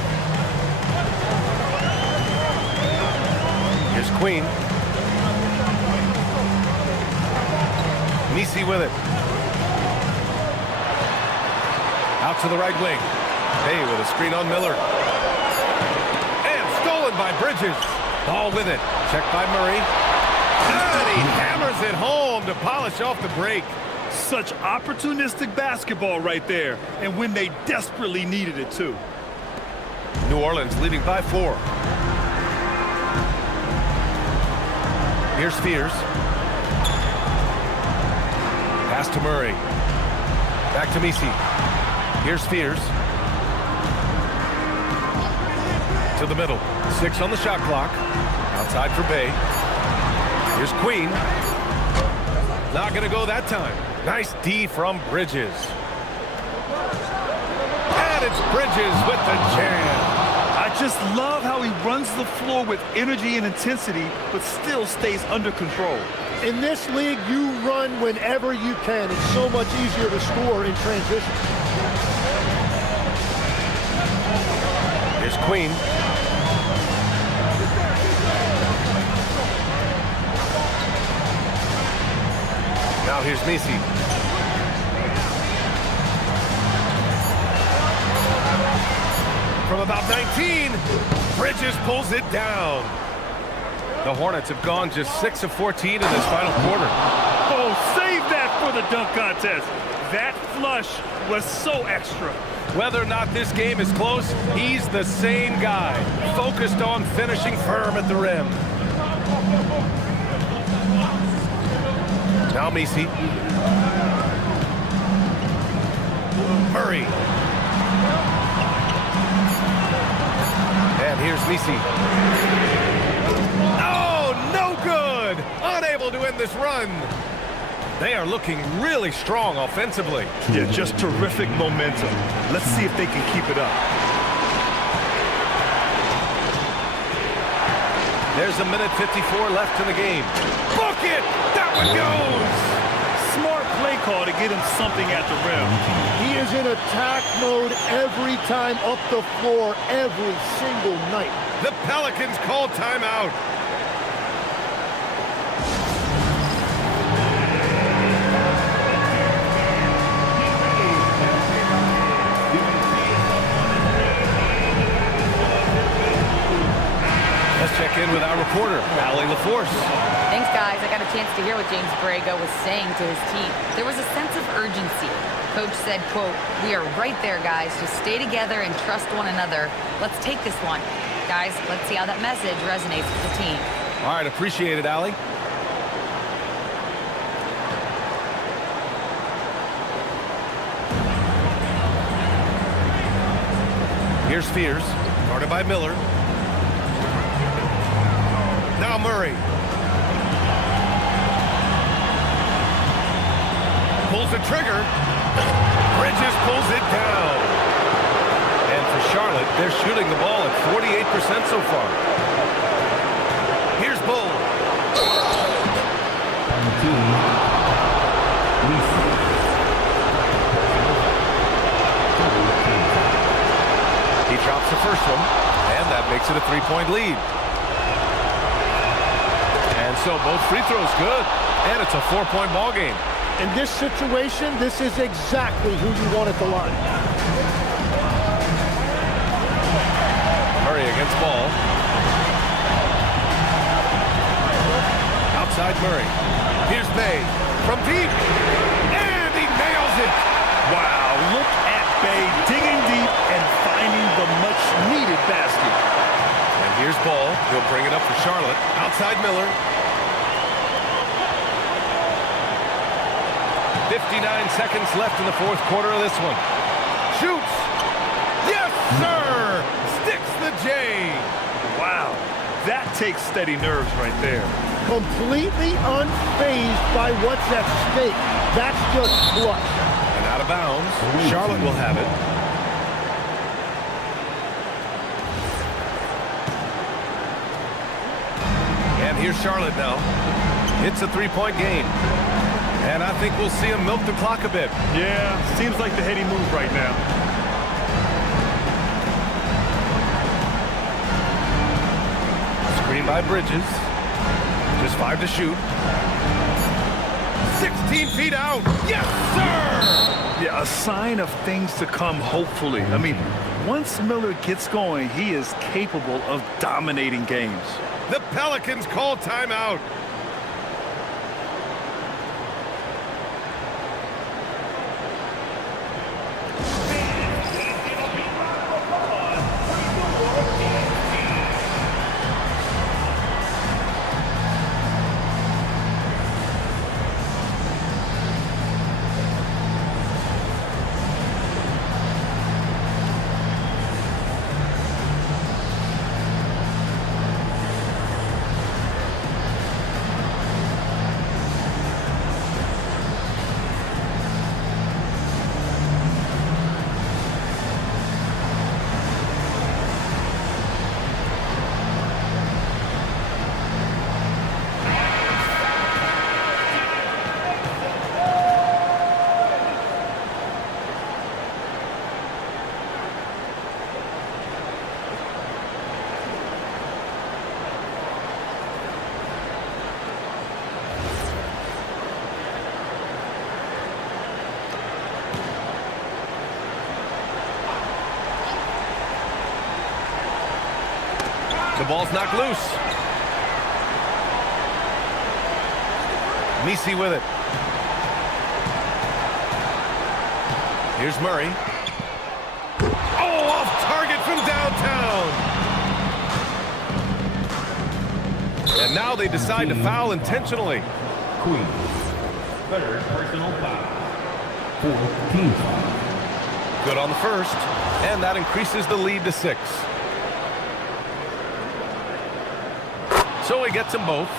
Here's Queen. Misi with it. Out to the right wing. Hey, with a screen on Miller. And stolen by Bridges. Ball with it. Checked by Murray. And he hammers it home to polish off the break. Such opportunistic basketball right there. And when they desperately needed it, too. New Orleans leading by 4. Here's Spears. Pass to Murray. Back to Misi. Here's Spears. To the middle. 6 on the shot clock. Outside for Bay. Here's Queen. Not going to go that time. Nice D from Bridges. And it's Bridges with the jam. I just love how he runs the floor with energy and intensity, but still stays under control. In this league, you run whenever you can. It's so much easier to score in transition. Here's Queen. Now here's Misi. From about 19, Bridges pulls it down. The Hornets have gone just 6 of 14 in this final quarter. Oh, save that for the dunk contest. That flush was so extra. Whether or not this game is close, he's the same guy, focused on finishing firm at the rim. Now Misi. Murray. And here's Misi. Oh, no good! Unable to end this run. They are looking really strong offensively. Yeah, just terrific momentum. Let's see if they can keep it up. There's a minute 54 left in the game. Book it! That one goes! Smart play call to get him something at the rim. He is in attack mode every time up the floor, every single night. The Pelicans call timeout. Let's check in with our reporter, Allie LaForce. Thanks, guys. I got a chance to hear what James Borrego was saying to his team. There was a sense of urgency. Coach said, quote, "We are right there, guys. Just stay together and trust one another. Let's take this one." Guys, let's see how that message resonates with the team. All right, appreciate it, Allie. Here's Spears, guarded by Miller. Now Murray. Pulls the trigger. Bridges pulls it down. And for Charlotte, they're shooting the ball at 48% so far. Here's Bull. first one, and that makes it a 3-point lead. And so both free throws good, and it's a 4-point ball game. In this situation, this is exactly who you want at the line. Murray against ball. Outside Murray. Here's Bay from deep, and he nails it. Wow, look at Bay digging deep and finding the much-needed basket. And here's Ball. He'll bring it up for Charlotte. Outside Miller. 59 seconds left in the fourth quarter of this one. Shoots. Yes, sir. Sticks the J. Wow, that takes steady nerves right there. Completely unfazed by what's at stake. That's just clutch. And out of bounds. Charlotte will have it. And here's Charlotte now. It's a 3-point game. And I think we'll see him milk the clock a bit. Yeah, seems like the heady move right now. Screen by Bridges. Just 5 to shoot. 16 feet out. Yes, sir! Yeah, a sign of things to come, hopefully. I mean, once Miller gets going, he is capable of dominating games. The Pelicans call timeout. The ball's knocked loose. Messi with it. Here's Murray. Oh, off target from downtown. And now they decide to foul intentionally. Queen. Third personal foul. Fourth team foul. Good on the first, and that increases the lead to 6. So he gets them both,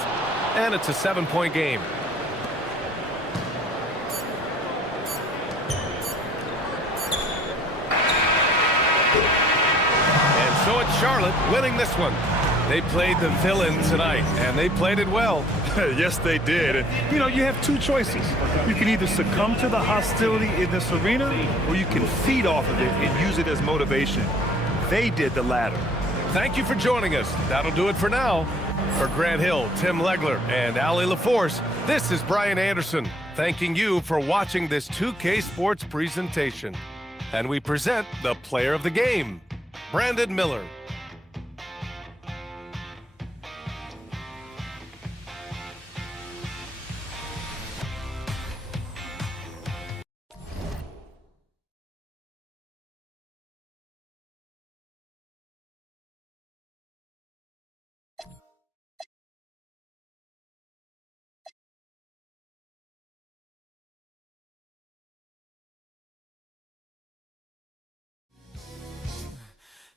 and it's a 7-point game. And so it's Charlotte winning this one. They played the villain tonight, and they played it well. Yes, they did. And, you know, you have two choices. You can either succumb to the hostility in this arena, or you can feed off of it and use it as motivation. They did the latter. Thank you for joining us. That'll do it for now. For Grant Hill, Tim Legler, and Allie LaForce, this is Brian Anderson, thanking you for watching this 2K Sports presentation. And we present the player of the game, Brandon Miller.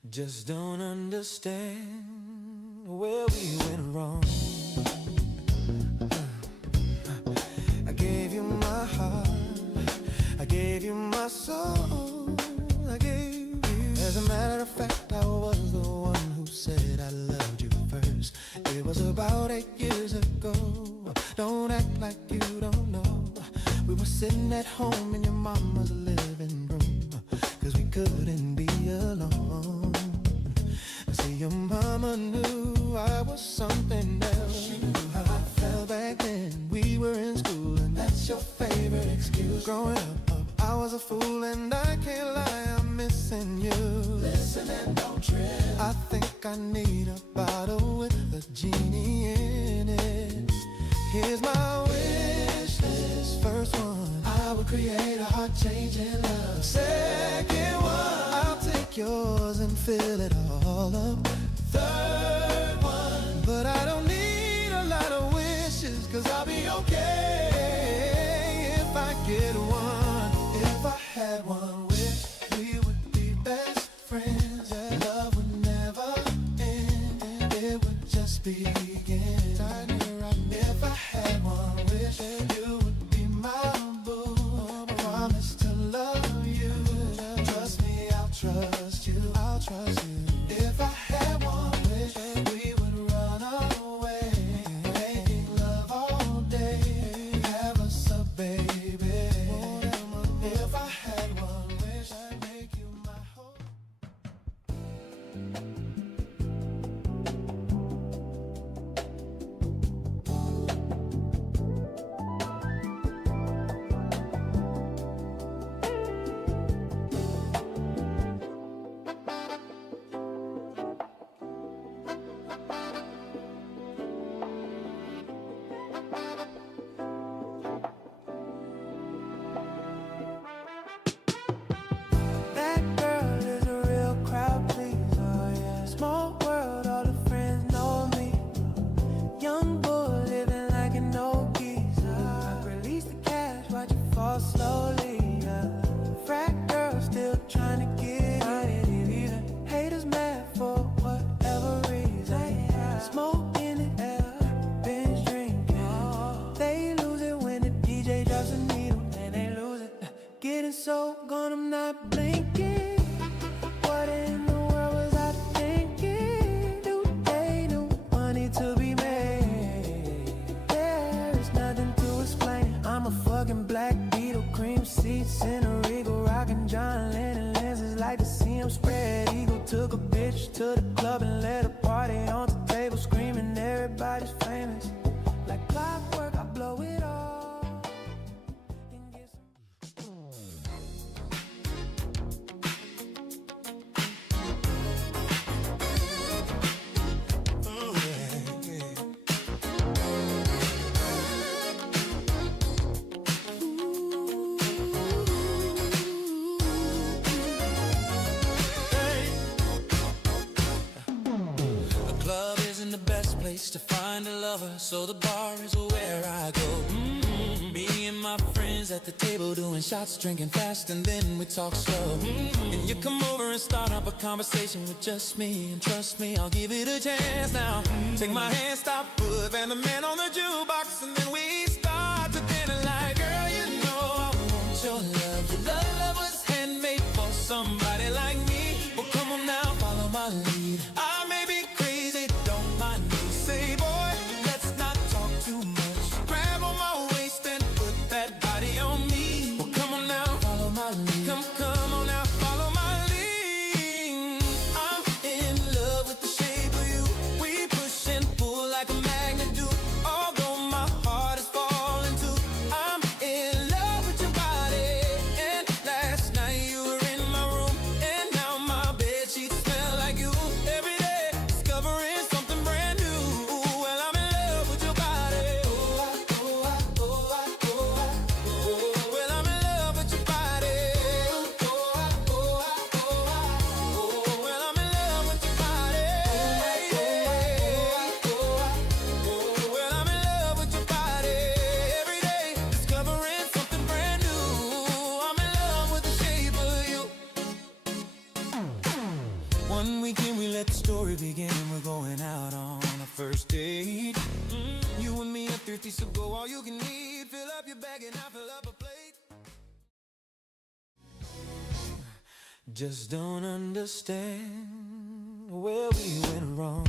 Just don't understand where we went wrong. I gave you my heart, I gave you my soul, I gave you. As a matter of fact, I was the one who said I loved you first. It was about 8 years ago. Don't act like you don't know. We were sitting at home in your mama's living room, 'cause we couldn't be alone. mama knew I was something else. She knew how I felt back then. We were in school and that's your favorite excuse. Growing up, I was a fool and I can't lie, I'm missing you. Listen and don't trip. I think I need a bottle with a genie in it. Here's my wish list. First one, I would create a heart-changing love. Second one, I'll take yours and fill it all up. Third one, but I don't need a lot of wishes, 'cause I'll be okay if I get one. If I had one wish, we would be best friends. Love would never end, it would just begin. If I had one wish, you would be my boo. Promise to love you. Trust me, I'll trust you. I'll trust you. If I had one wish, we would run away, making love all day. Have us a baby. If I had one wish, I'd make you my whole. That girl is a real crowd pleaser, yeah. Small world, all the friends know me. Young bull living like an old geezer. Release the cash, watch it fall slowly, yeah. Frat girl still trying to get it even. Haters mad for whatever reason. Smoke in the air, binge drinking. They lose it when the DJ drops a needle, and they lose it. Getting so gone, I'm not blinking. What in the world was I thinking? Do they know money to be made? There's nothing to explain. I'm a fucking black Beetle, cream seats in a Regal, rockin' John Lennon lenses, like to see him spread eagle. Took a bitch to the club and let her party on the table, screaming everybody's famous. Like clockwork, I blow it all. A club isn't the best place to find a lover, so the bar is where I go. Me and my friends at the table doing shots, drinking fast, and then we talk slow. And you come over and start up a conversation with just me, and trust me, I'll give it a chance now. Take my hand, stop, put Van the Man on the jukebox, and then we start to dinner like, girl, you know I want your love. Your love was handmade for somebody like me. Well, come on now, follow my lead. I may be crazy, don't mind me. Say, boy, let's not talk too much. Grab on my waist and put that body on me. Well, come on now, follow my lead. Come on now, follow my lead. I'm in love with the shape of you. We push and pull like a magnet do. Although my heart is falling too, I'm in love with your body. And last night you were in my room, and now my bed sheets smell like you. Every day discovering something brand new. Well, I'm in love with your body. Well, I'm in love with your body. Well, I'm in love with your body. Well, I'm in love with your body. Every day discovering something brand new. I'm in love with the shape of you. One weekend we let the story begin. We're going out on a first date. You and me are thrifty, so go all you can eat. Fill up your bag and I fill up a plate. Just don't understand where we went wrong.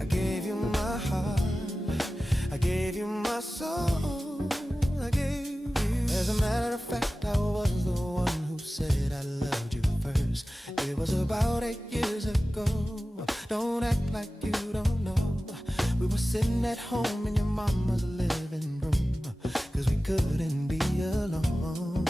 I gave you my heart, I gave you my soul, I gave you. As a matter of fact, I was the one who said I loved you first. It was about about 8 years ago. Don't act like you don't know. We were sitting at home in your mama's living room, 'cause we couldn't be alone.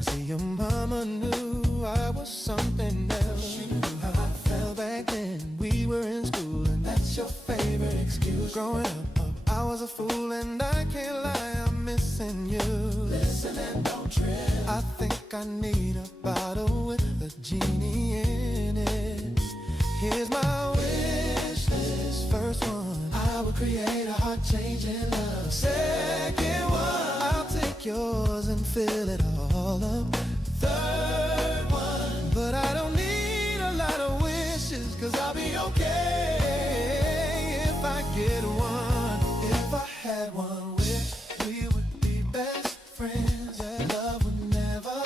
See, your mama knew I was something else. She knew how I felt back then. We were in school and that's your favorite excuse. Growing up, I was a fool and I can't lie, I'm missing you. Listen and don't trip. I think I need a bottle with a genie in it. Here's my wish list. First one, I would create a heart-changing love. Second one, I'll take yours and fill it all up. Third one, but I don't need a lot of wishes, 'cause I'll be okay if I get one. If I had one wish, we would be best friends. Love would never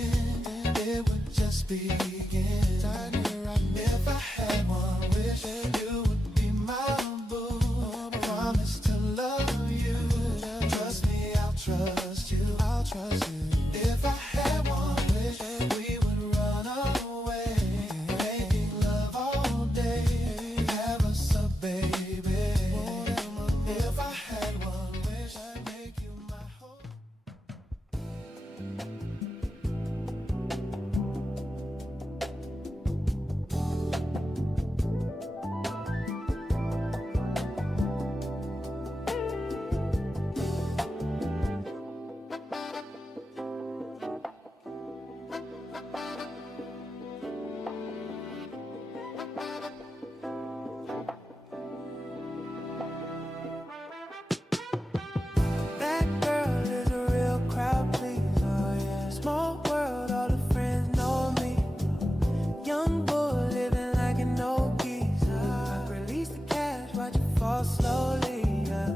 end, it would just begin. If I had one wish, you would be my boo. Promise to love you. Trust me, I'll trust you. I'll trust you. If I had one wish, we would run away, making love all day. Have us a baby. If I had one wish, I'd make you my whole. That girl is a real crowd pleaser, yeah. Small world, all the friends know me. Young bull living like an old geezer. Release the cash, watch it fall slowly, yeah.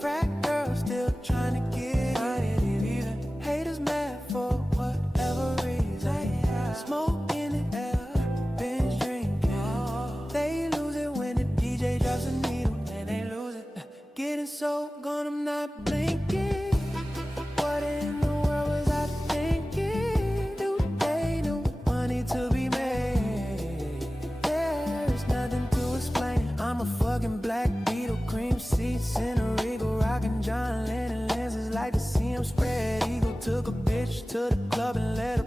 Frat girl still trying to get it even. Haters mad for whatever reason. Smoke in the air, binge drinking. They lose it when the DJ drops a needle, and they lose it. Getting so gone, I'm not blinking. What in the world was I thinking? Do they know money to be made? There is nothing to explain. I'm a fucking black Beetle, cream seats in a Regal, rockin' John Lennon lenses, like to see him spread eagle. Took a bitch to the club and let her